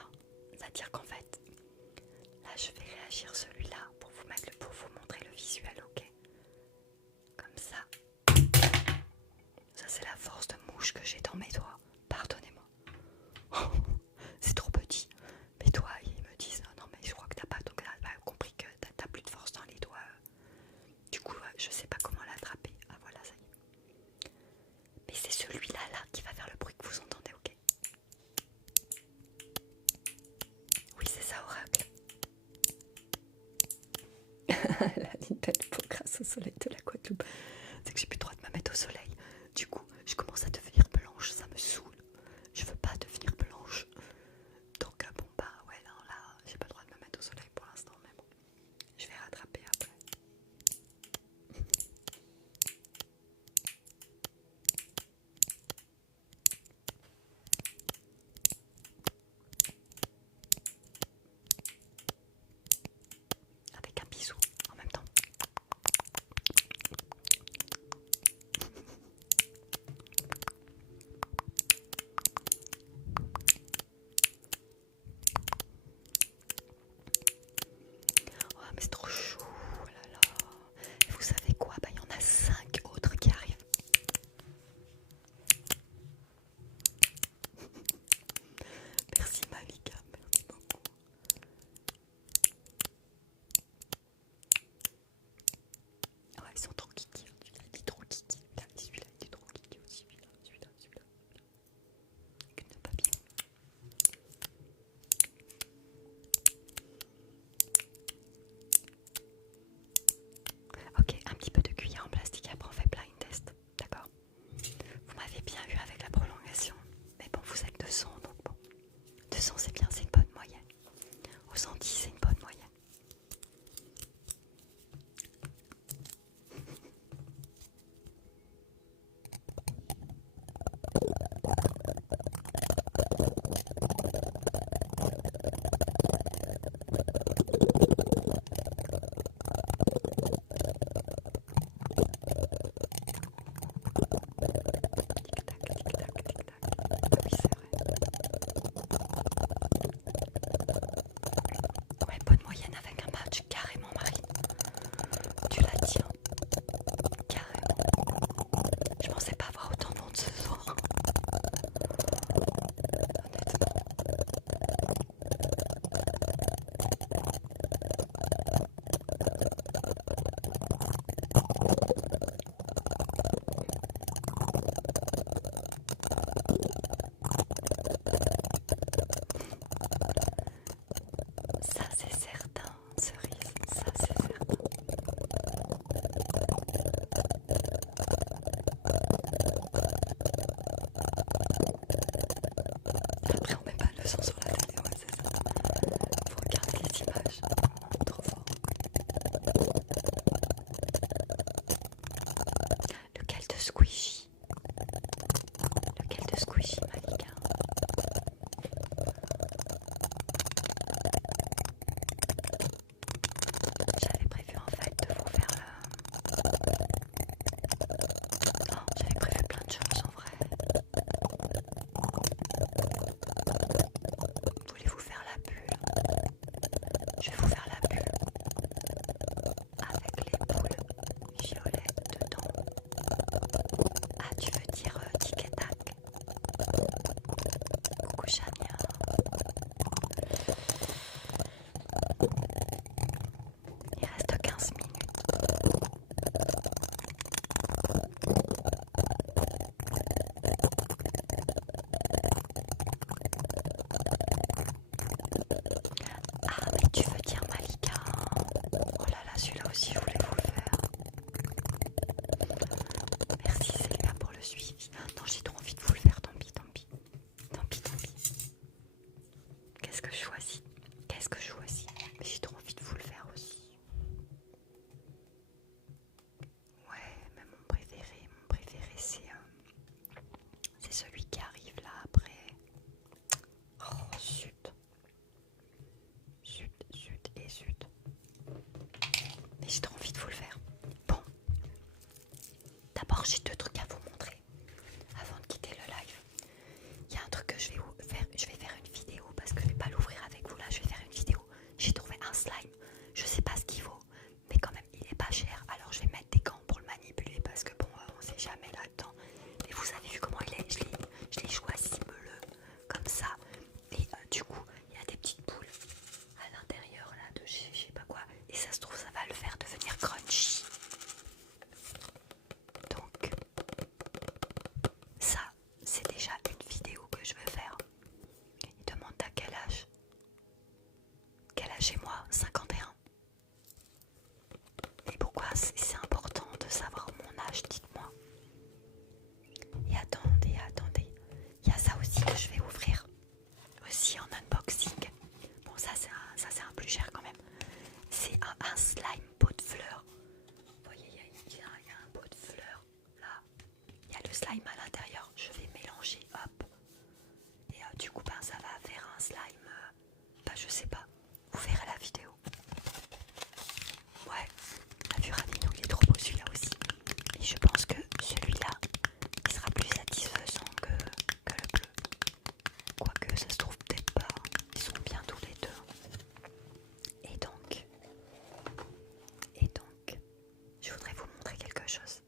C'est-à-dire qu'en fait, là je vais réagir celui-là pour vous montrer le visuel, ok? Comme ça. Ça c'est la force de mouche que j'ai dans mes doigts. Pardonnez-moi. C'est trop petit. Mes doigts ils me disent non mais je crois que t'as pas compris que t'as plus de force dans les doigts. Du coup je sais pas comment l'attraper. Ah voilà ça y est. Mais c'est celui-là là qui va faire le bruit que vous entendez, ok? Oui c'est ça Oracle. Elle a une belle peau grâce au soleil de la Guadeloupe. C'est que j'ai plus le droit de me mettre au soleil. Du coup je commence à devenir blanche, ça me saoule. Je veux pas devenir blanche. Donc bon bah ouais non, là j'ai pas le droit de me mettre au soleil pour l'instant, mais bon je vais rattraper après. Avec un bisou en même temps. Oh mais c'est trop chaud, oh là là. Et vous savez quoi? Bah il y en a 5 autres qui arrivent. Merci Malika, merci beaucoup. Ouais ils sont trop kiki, il est trop kiki. Celui-là il est trop kiki aussi, celui-là. Avec une papillon. Ok, un petit peu de cuillère en plastique, après on fait blind test, d'accord? Vous m'avez bien vu avec la prolongation, mais bon vous êtes 200 donc bon. 200 c'est bien, c'est une bonne moyenne. Aux Antilles c'est une bonne moyenne. Oui c'est vrai. Ouais, bonne moyenne avec un match carrément Marine. Tu la tiens. Carrément. Je pensais pas avoir autant de monde ce soir. Honnêtement. Ça c'est certain, cerise, ça c'est certain. Après on met pas le son sur la télé, ouais c'est ça. Faut regarder les images. Trop fort. Lequel de Squishy? Lequel de Squishy Malika? J'avais prévu en fait de vous faire non, j'avais prévu plein de choses en vrai. Voulez-vous faire la bulle? Je vais vous faire la bulle avec les boules violettes dedans. Ah, tu veux dire tic et tac? Coucou Chania. Il reste 15 minutes. Ah, mais tu veux dire Malika? Oh là là, celui-là aussi, voulez-vous le faire? Merci Célia pour le suivi. Non, j'ai trop envie de vous le faire, tant pis, tant pis. Tant pis, tant pis. Qu'est-ce que je choisis? Qu'est-ce que je choisis? Mais j'ai trop envie de vous le faire aussi. Ouais, mais mon préféré c'est celui qui arrive là après. Oh zut. Zut et zut. Mais j'ai trop envie de vous le faire. Bon. D'abord j'ai 2 trucs à vous montrer avant de quitter le live. Il y a un truc que je vais faire une vidéo chez moi, 51. Et pourquoi c'est important de savoir mon âge, dites-moi. Et attendez, il y a ça aussi que je vais ouvrir, aussi en unboxing. Bon, ça c'est un plus cher quand même. C'est un slime pot de fleurs. Vous voyez, il y a un pot de fleurs là. Il y a le slime à l'intérieur. Je vais mélanger, hop. Et du coup, ben, ça va faire un slime. Je sais pas. Vous verrez la vidéo. Ouais, la vue rapide, il est trop beau celui-là aussi. Et je pense que celui-là, il sera plus satisfaisant que le bleu. Quoique ça se trouve peut-être pas. Ils sont bien tous les deux. Et donc, je voudrais vous montrer quelque chose.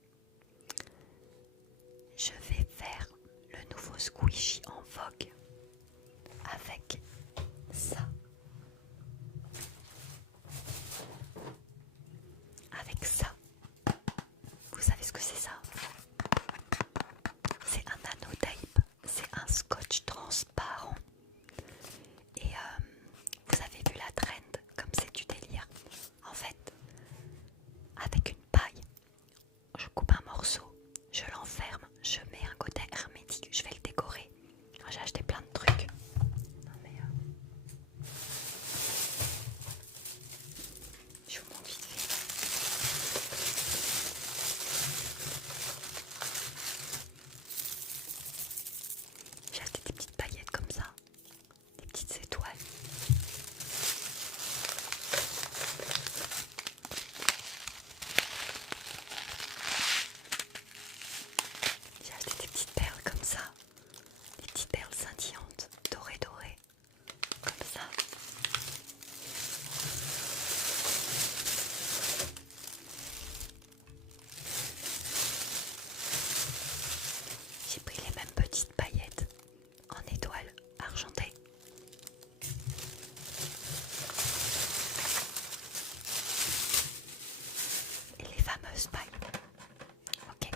Je vais faire le nouveau squishy en vogue avec ça. Avec ça. Vous savez ce que c'est ça? C'est un nanotape. C'est un scotch transparent. Et vous avez vu la trend, comme c'est du délire. En fait, avec une paille, je coupe un morceau, je l'enferme, je mets un côté hermétique, je vais le décorer. J'ai acheté plein de trucs. Non mais je vous montre vite fait. J'ai acheté des petites paillettes comme ça, des petites étoiles. J'ai acheté des petites perles comme ça, des petites perles scintillantes, dorées, comme ça. J'ai pris les mêmes petites paillettes en étoiles argentées. Et les fameuses pailles. Ok.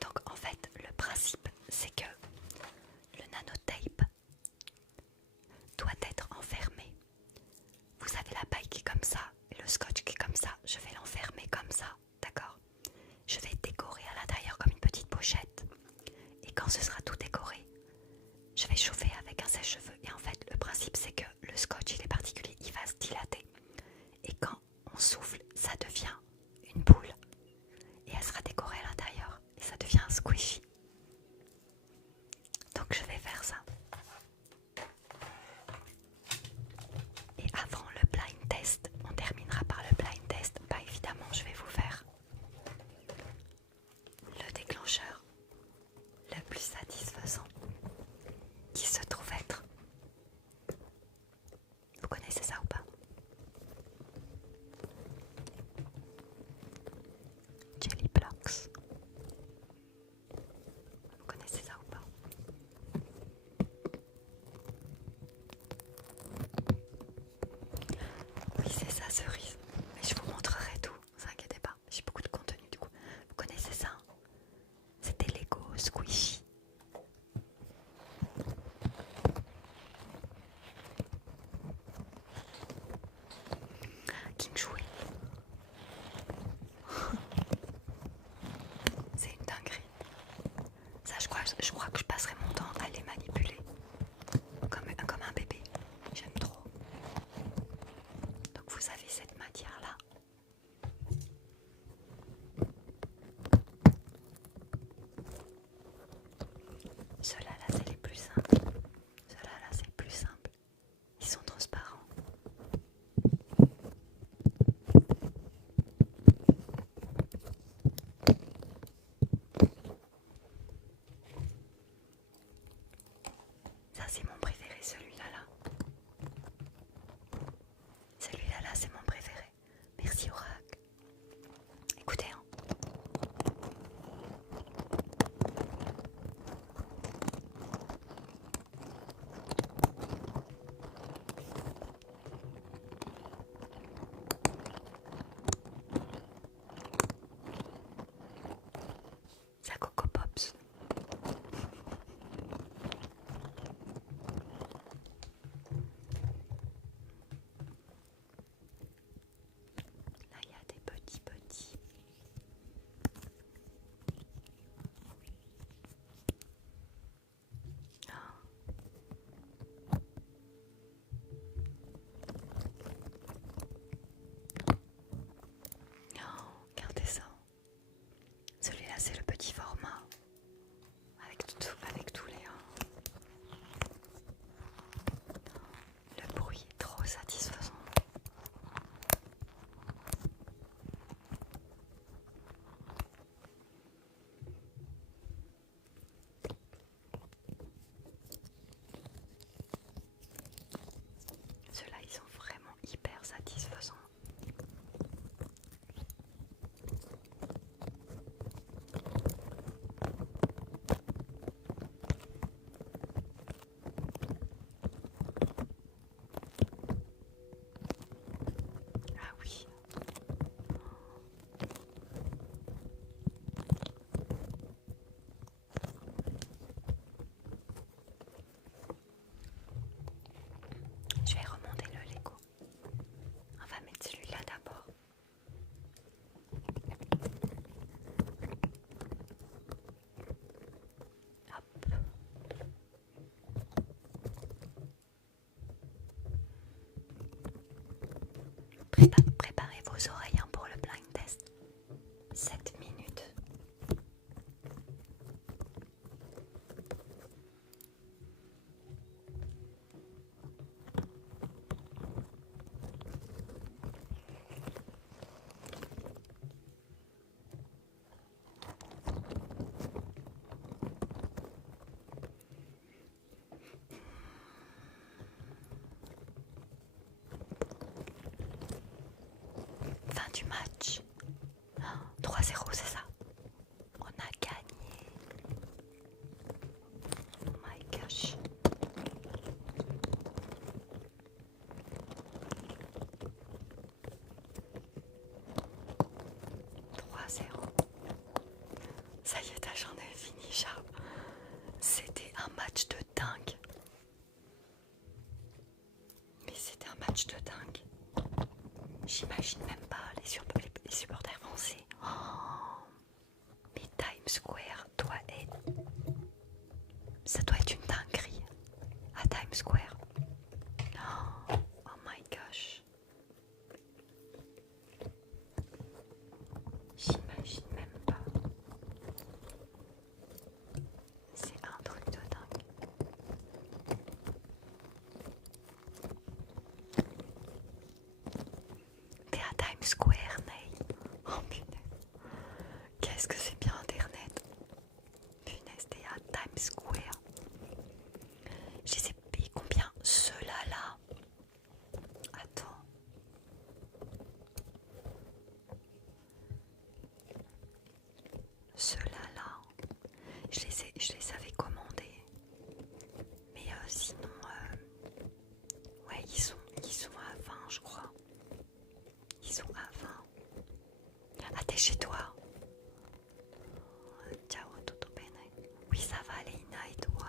Donc en fait, le principe, c'est que le nanotape doit être enfermé. Vous avez la paille qui est comme ça et le scotch qui est comme ça. Je vais l'enfermer comme ça, d'accord? Je vais décorer à l'intérieur comme une petite pochette. Et quand ce sera tout décoré, je vais chauffer avec un sèche-cheveux. Et en fait, le principe, c'est que le scotch, il est particulier, il va se dilater. Et quand on souffle, ça devient une boule. Et elle sera décorée à l'intérieur. Et ça devient un squishy. Donc je vais faire ça. Et avant le blind test, on terminera par le blind test. Bah évidemment, je vais vous faire le déclencheur le plus satisfaisant qui se trouve être. Vous connaissez ça ou pas? Jelly Blocks. Vous connaissez ça ou pas? Oui, c'est ça, cerise. Mais je vous montrerai tout, ne vous inquiétez pas. J'ai beaucoup de contenu du coup. Vous connaissez ça? C'était Lego Squishy. King Jouet. C'est une dinguerie. Ça, je crois que je passerai mon temps à les manipuler comme un bébé. J'aime trop. Donc vous avez cette du match. 3-0, c'est ça. On a gagné. Oh my gosh. Ça y est, ta journée est finie, Charles. C'était un match de dingue. Mais c'était un match de dingue. J'imagine même pas les supporters français. Oh, mais Times Square ça doit être une dinguerie à Times Square. Oh my gosh. J'imagine même pas. C'est un truc de dingue. T'es à Times Square, Ney. Oh punaise. Qu'est-ce que c'est bien Internet. Punaise, t'es à Times Square. Je les ai payés combien? Ceux-là là. Attends. Ceux-là là. Je les avais commandés. Mais sinon, ouais, ils sont à 20, je crois. Ils sont à 20. Ah, t'es chez toi? Ciao, tutto bene. Oui, ça va, Léina, et toi?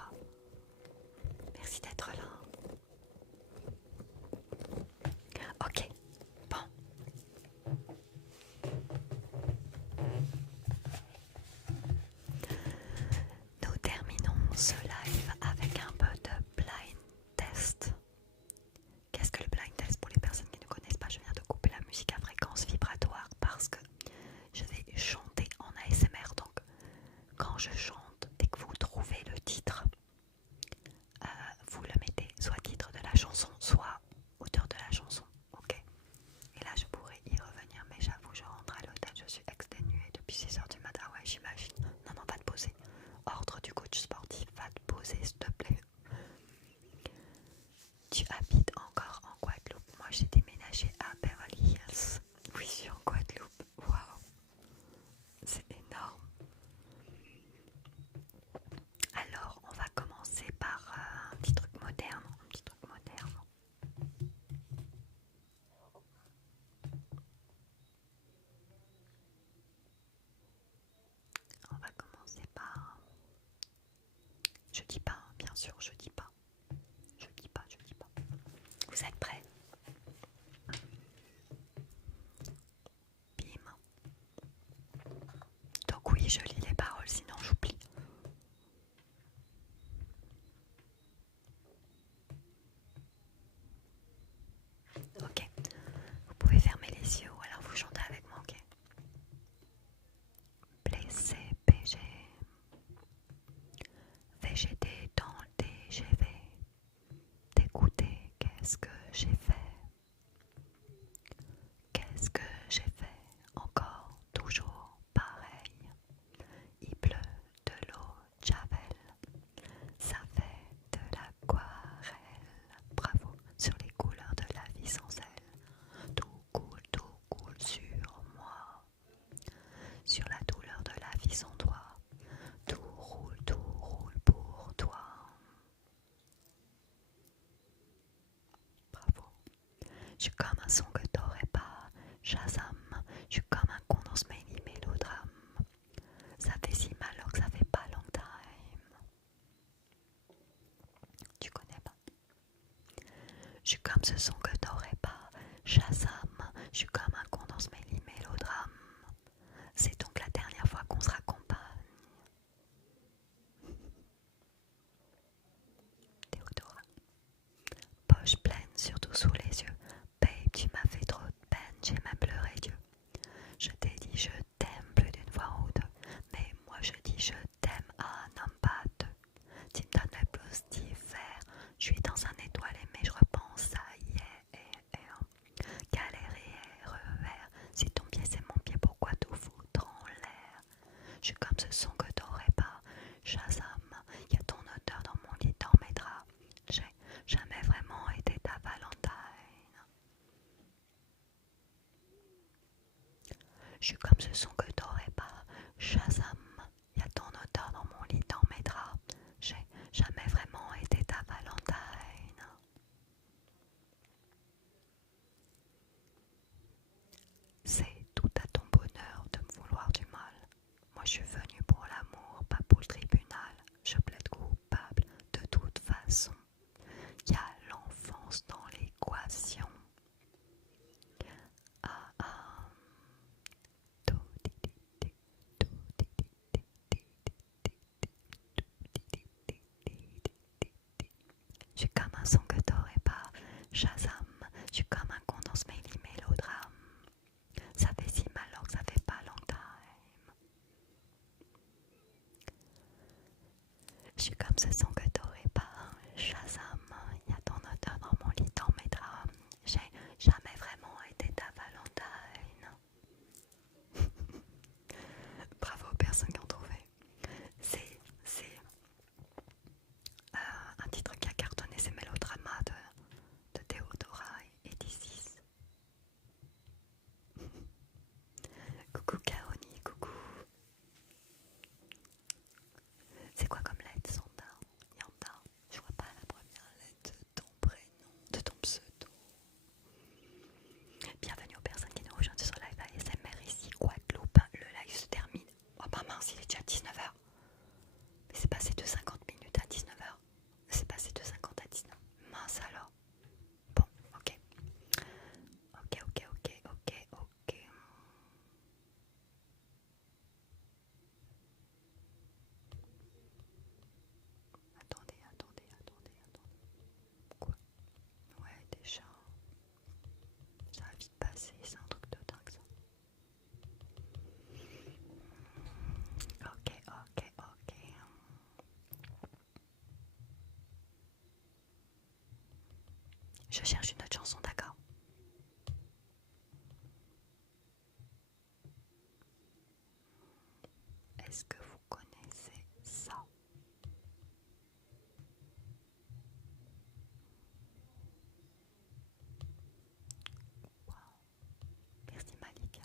Merci d'être là. Ok, bon. Nous terminons ce live avec un peu de blind test. Qu'est-ce que le blind test pour les personnes qui ne connaissent pas? Je viens de couper la musique à fréquence vibratoire parce que je vais chanter en ASMR. Donc, quand je chante et que vous trouvez le titre, vous le mettez soit titre de la chanson, soit auteur de la chanson. Ok? Et là, je pourrais y revenir, mais j'avoue, je rentre à l'hôtel, je suis exténuée depuis 6h du matin. Ouais, j'imagine. Non, va te poser. Ordre du coach sportif, va te poser, s'il te plaît. Tu habites encore en Guadeloupe? Moi, j'ai déménagé à Beverly Hills. Oui, je suis en Guadeloupe. Waouh, c'est énorme. Alors, on va commencer par un petit truc moderne. On va commencer par... Je dis pas, hein, bien sûr, je dis pas. Vous êtes prêts? Bim. Donc oui, je lis les paroles, sinon j'oublie. Ok. Vous pouvez fermer les yeux ou alors vous chantez avec moi, ok? Blessé, PG. VGT dans le TGV. Dégoûté, qu'est-ce que j'ai fait? Qu'est-ce que j'ai fait? Encore, toujours pareil. Il pleut de l'eau de Javel. Ça fait de l'aquarelle. Bravo sur les couleurs de la vie sans sel. Tout coule sur moi. Sur la douleur de la vie sans toi. Tout roule pour toi. Bravo. Je suis comme un son que t'aurais pas. Shazam. Je suis comme un con dans ce mélodrame. Ça fait si mal alors que ça fait pas long time. Tu connais pas? Je suis comme ce son que t'aurais pas. Shazam. Je suis comme un con dans ce mélodrame. C'est donc la dernière fois qu'on se raccompagne. Théodora. Poche pleine, surtout sous les yeux. Babe, tu m'as fait trop de peine, j'ai même pleuré Dieu. Je t'ai dit je t'aime plus d'une fois ou deux, mais moi je dis je t'aime à un homme pas deux. Tu me donnes le plus d'hiver, je suis dans un étoilé mais je repense à hier. Galère et Je suis comme ce son que t'aurais pas. Shazam, y a ton odeur dans mon lit, dans mes draps. J'ai jamais vraiment été ta Valentine. C'est tout à ton bonheur de me vouloir du mal. Moi je suis venue pour l'amour, pas pour le tribunal. Je plaide coupable de toute façon. Y a l'enfance dans l'équation. Ah ah. Je suis comme un son que t'aurais pas. Shazam. Je suis comme un condensé mélodrame. Ça fait si mal alors que ça fait pas long time. Je suis comme ce son que t'aurais pas. Shazam. Y a ton odeur dans mon lit, dans mes draps. J'ai jamais vraiment été ta Valentine. Bravo aux personnes qui ont trouvé. C'est un titre qui a cartonné, ces mélodramas de Théodora et d'Isis. Coucou Kaoni, coucou. C'est quoi comme lettre, Sanda? Yanda? Je vois pas la première lettre de ton prénom, de ton pseudo. Bienvenue aux personnes qui nous rejoignent sur live ASMR ici, Guadeloupe. Le live se termine. Oh bah mince, il est déjà 19h. Mais c'est passé de 50 minutes à 19h. C'est passé de 50 à 19. Mince alors. Bon, ok. Ok. Attendez. Quoi? Ouais, déjà. Ça va vite passer, c'est un truc de dingue ça. Ok. Je cherche une autre chanson, d'accord? Est-ce que vous connaissez ça? Wow. Merci Malika.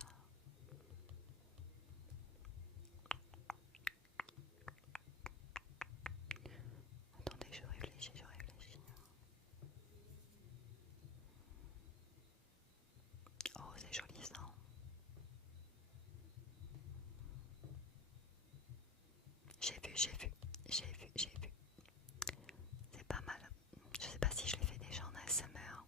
Attendez, je réfléchis. Oh, c'est joli ça. J'ai vu. C'est pas mal. Je sais pas si je l'ai fait déjà en ASMR.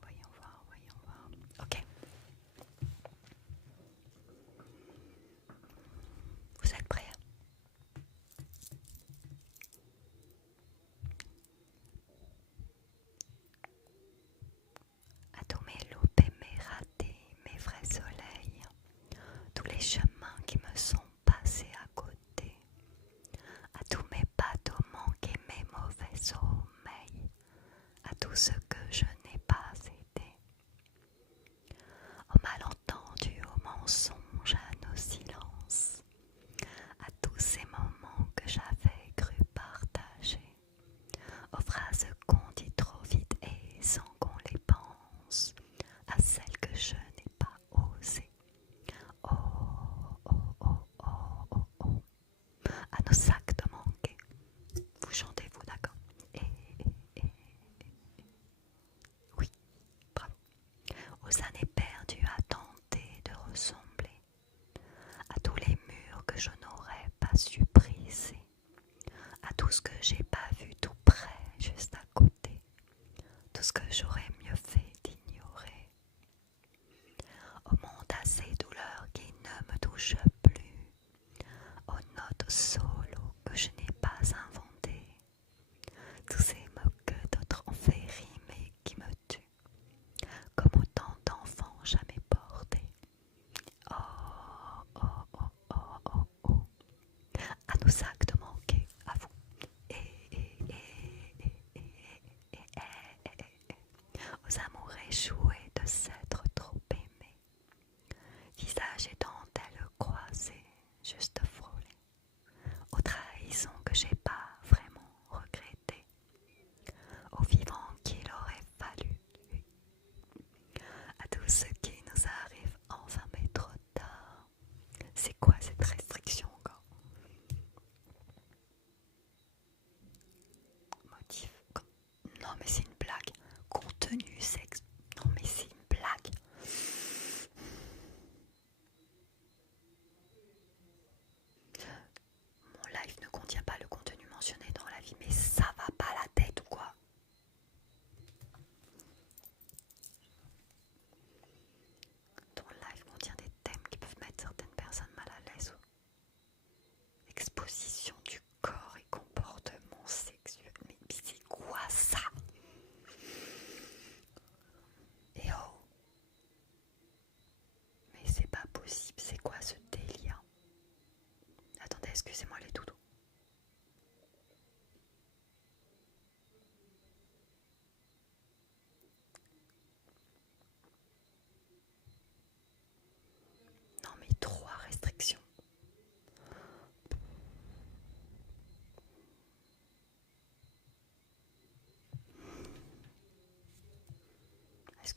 Voyons voir. Ok. Vous êtes prêts? À tous mes loupés, mes ratés, mes vrais soleils, tous les chemins qui me sont passés à côté, à tous mes bateaux manqués, mes mauvais sommeils, à tout ce que je n'ai pas été, aux malentendus, aux mensonges, à nos silences, à tous ces moments que j'avais cru partager, aux phrases qu'on dit trop vite et sans qu'on les pense, à celles que je n'ai pas osées. Oh, à nos sacs de manquer. Vous chantez, vous, d'accord? Oui, bravo. Aux années perdues à tenter de ressembler à tous les murs que je n'aurais pas su briser, à tout ce que j'ai pas vu tout près, juste à côté, tout ce que j'aurais mieux fait d'ignorer. Au monde à ces douleurs qui ne me touchent plus, aux notes solo que je n'ai pas inventées, tous ces mots que d'autres ont fait rimer qui me tuent, comme autant d'enfants jamais portés. Oh, à nos sacs de manquer, à vous.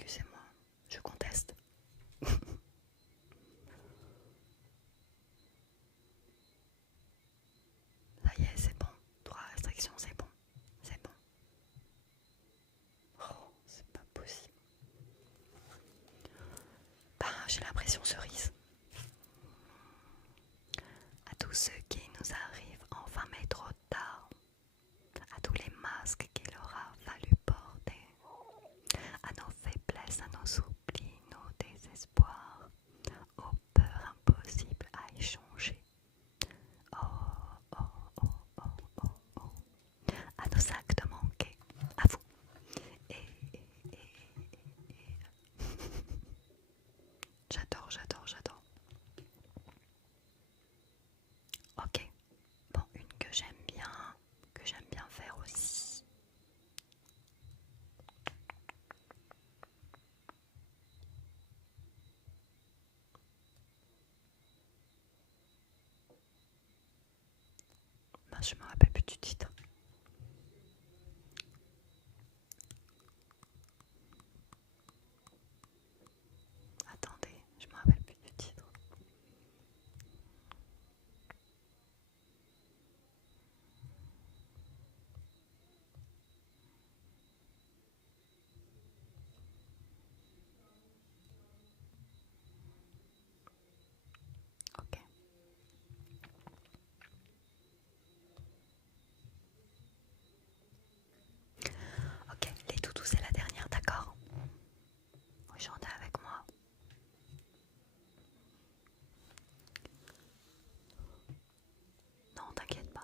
excusez-moi, je conteste. Ça y est, c'est bon. 3 restrictions, c'est bon. C'est bon. Oh, c'est pas possible. Ben, j'ai l'impression cerise. À tous ceux qui nous arrivent enfin mais trop tard. À tous les masques qu'il aura fallu porter. À nos faiblesses, à nos oublis, nos désespoirs. Aux peurs impossibles à échanger. Oh, oh, oh, oh, oh, oh. À nos actes manqués, à vous. Et j'adore, j'adore, j'adore. Ok, bon, une que j'aime bien faire aussi. Ben, je me rappelle plus du titre. Attendez, je me rappelle plus du titre. Ok. Ok, les toutous c'est la dernière, d'accord? Vous chantez avec moi. Non, t'inquiète pas,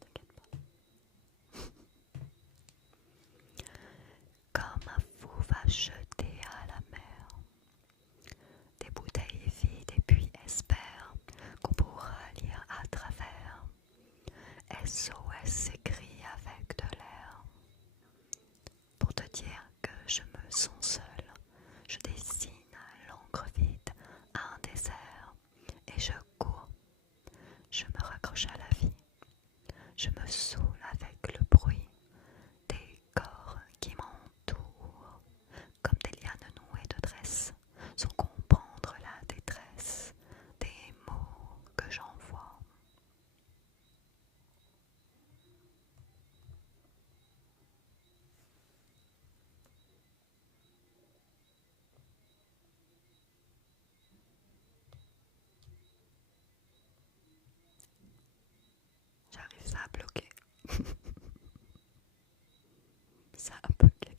t'inquiète pas. Comme un fou va jeter à la mer des bouteilles vides et puis espère qu'on pourra lire à travers. SOS s'écrit avec de l'air. Pour te dire que je me sens seule, je dessine à l'encre vide un désert et je cours, je me raccroche à la vie, je me saoule avec le bruit des corps qui m'entourent, comme des lianes nouées de tresse, sans comprendre la détresse des mots que j'envoie. J'arrive ça à bloquer. Ça a bloqué.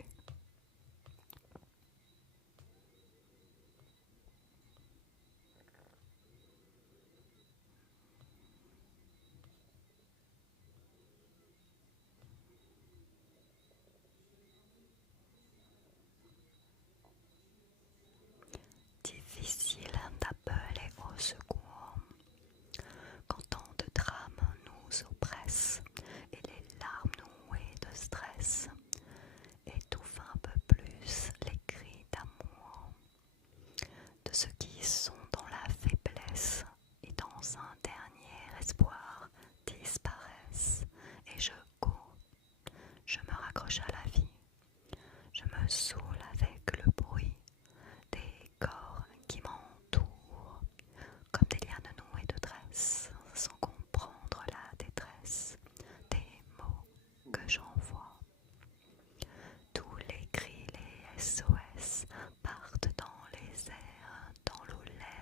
Difficile d'appeler au secours quand tant de drames nous oppressent et les larmes nouées de stress étouffent un peu plus les cris d'amour de ceux qui sont dans la faiblesse et dans un dernier espoir disparaissent. Et je cours, je me raccroche à la vie, je me saoule avec le bruit des corps qui m'entourent, comme des lianes nouées de tresse, sans comprendre la détresse des mots que j'envoie. Tous les cris, les SOS partent dans les airs, dans l'eau, l'air.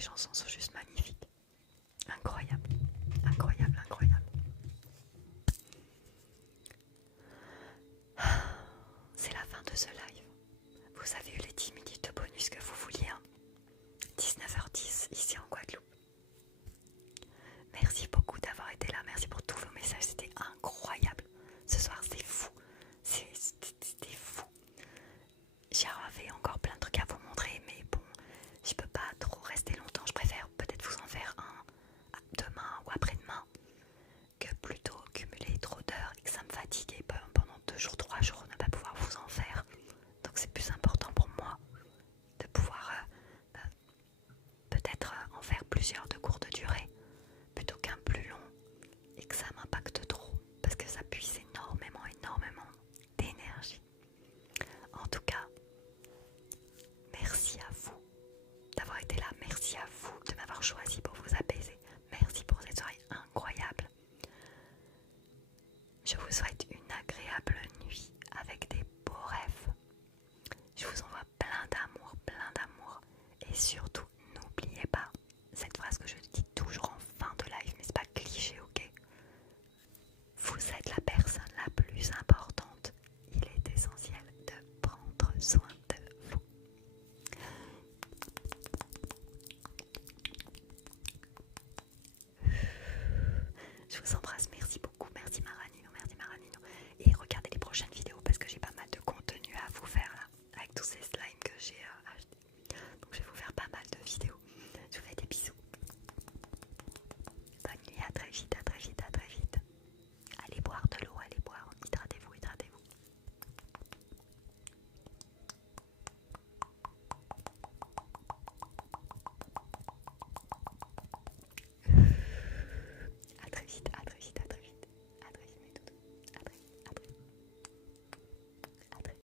ces chansons sont juste magnifiques. Incroyable, incroyable, incroyable. C'est la fin de ce live. Vous avez eu les 10 minutes de bonus que vous vouliez. 19h10 ici en Guadeloupe. Merci beaucoup d'avoir été là. Merci pour tous vos messages. C'était incroyable. Ce soir, c'était fou. C'était fou. J'avais encore plein de trucs à vous montrer, mais bon, je peux pas trop rester longtemps. Je préfère peut-être vous en faire un demain ou après-demain que plutôt cumuler trop d'heures et que ça me fatigue et pendant 2 jours, 3 jours ne pas pouvoir vous en faire. Donc c'est plus important pour moi de pouvoir peut-être en faire plusieurs de courte durée plutôt qu'un plus long et que ça m'impacte trop parce que ça puise énormément d'énergie. En tout cas, merci à vous d'avoir été là, merci à vous de m'avoir choisi pour vous apaiser, merci pour cette soirée incroyable. Je vous souhaite une agréable nuit avec des beaux rêves. Je vous envoie plein d'amour et surtout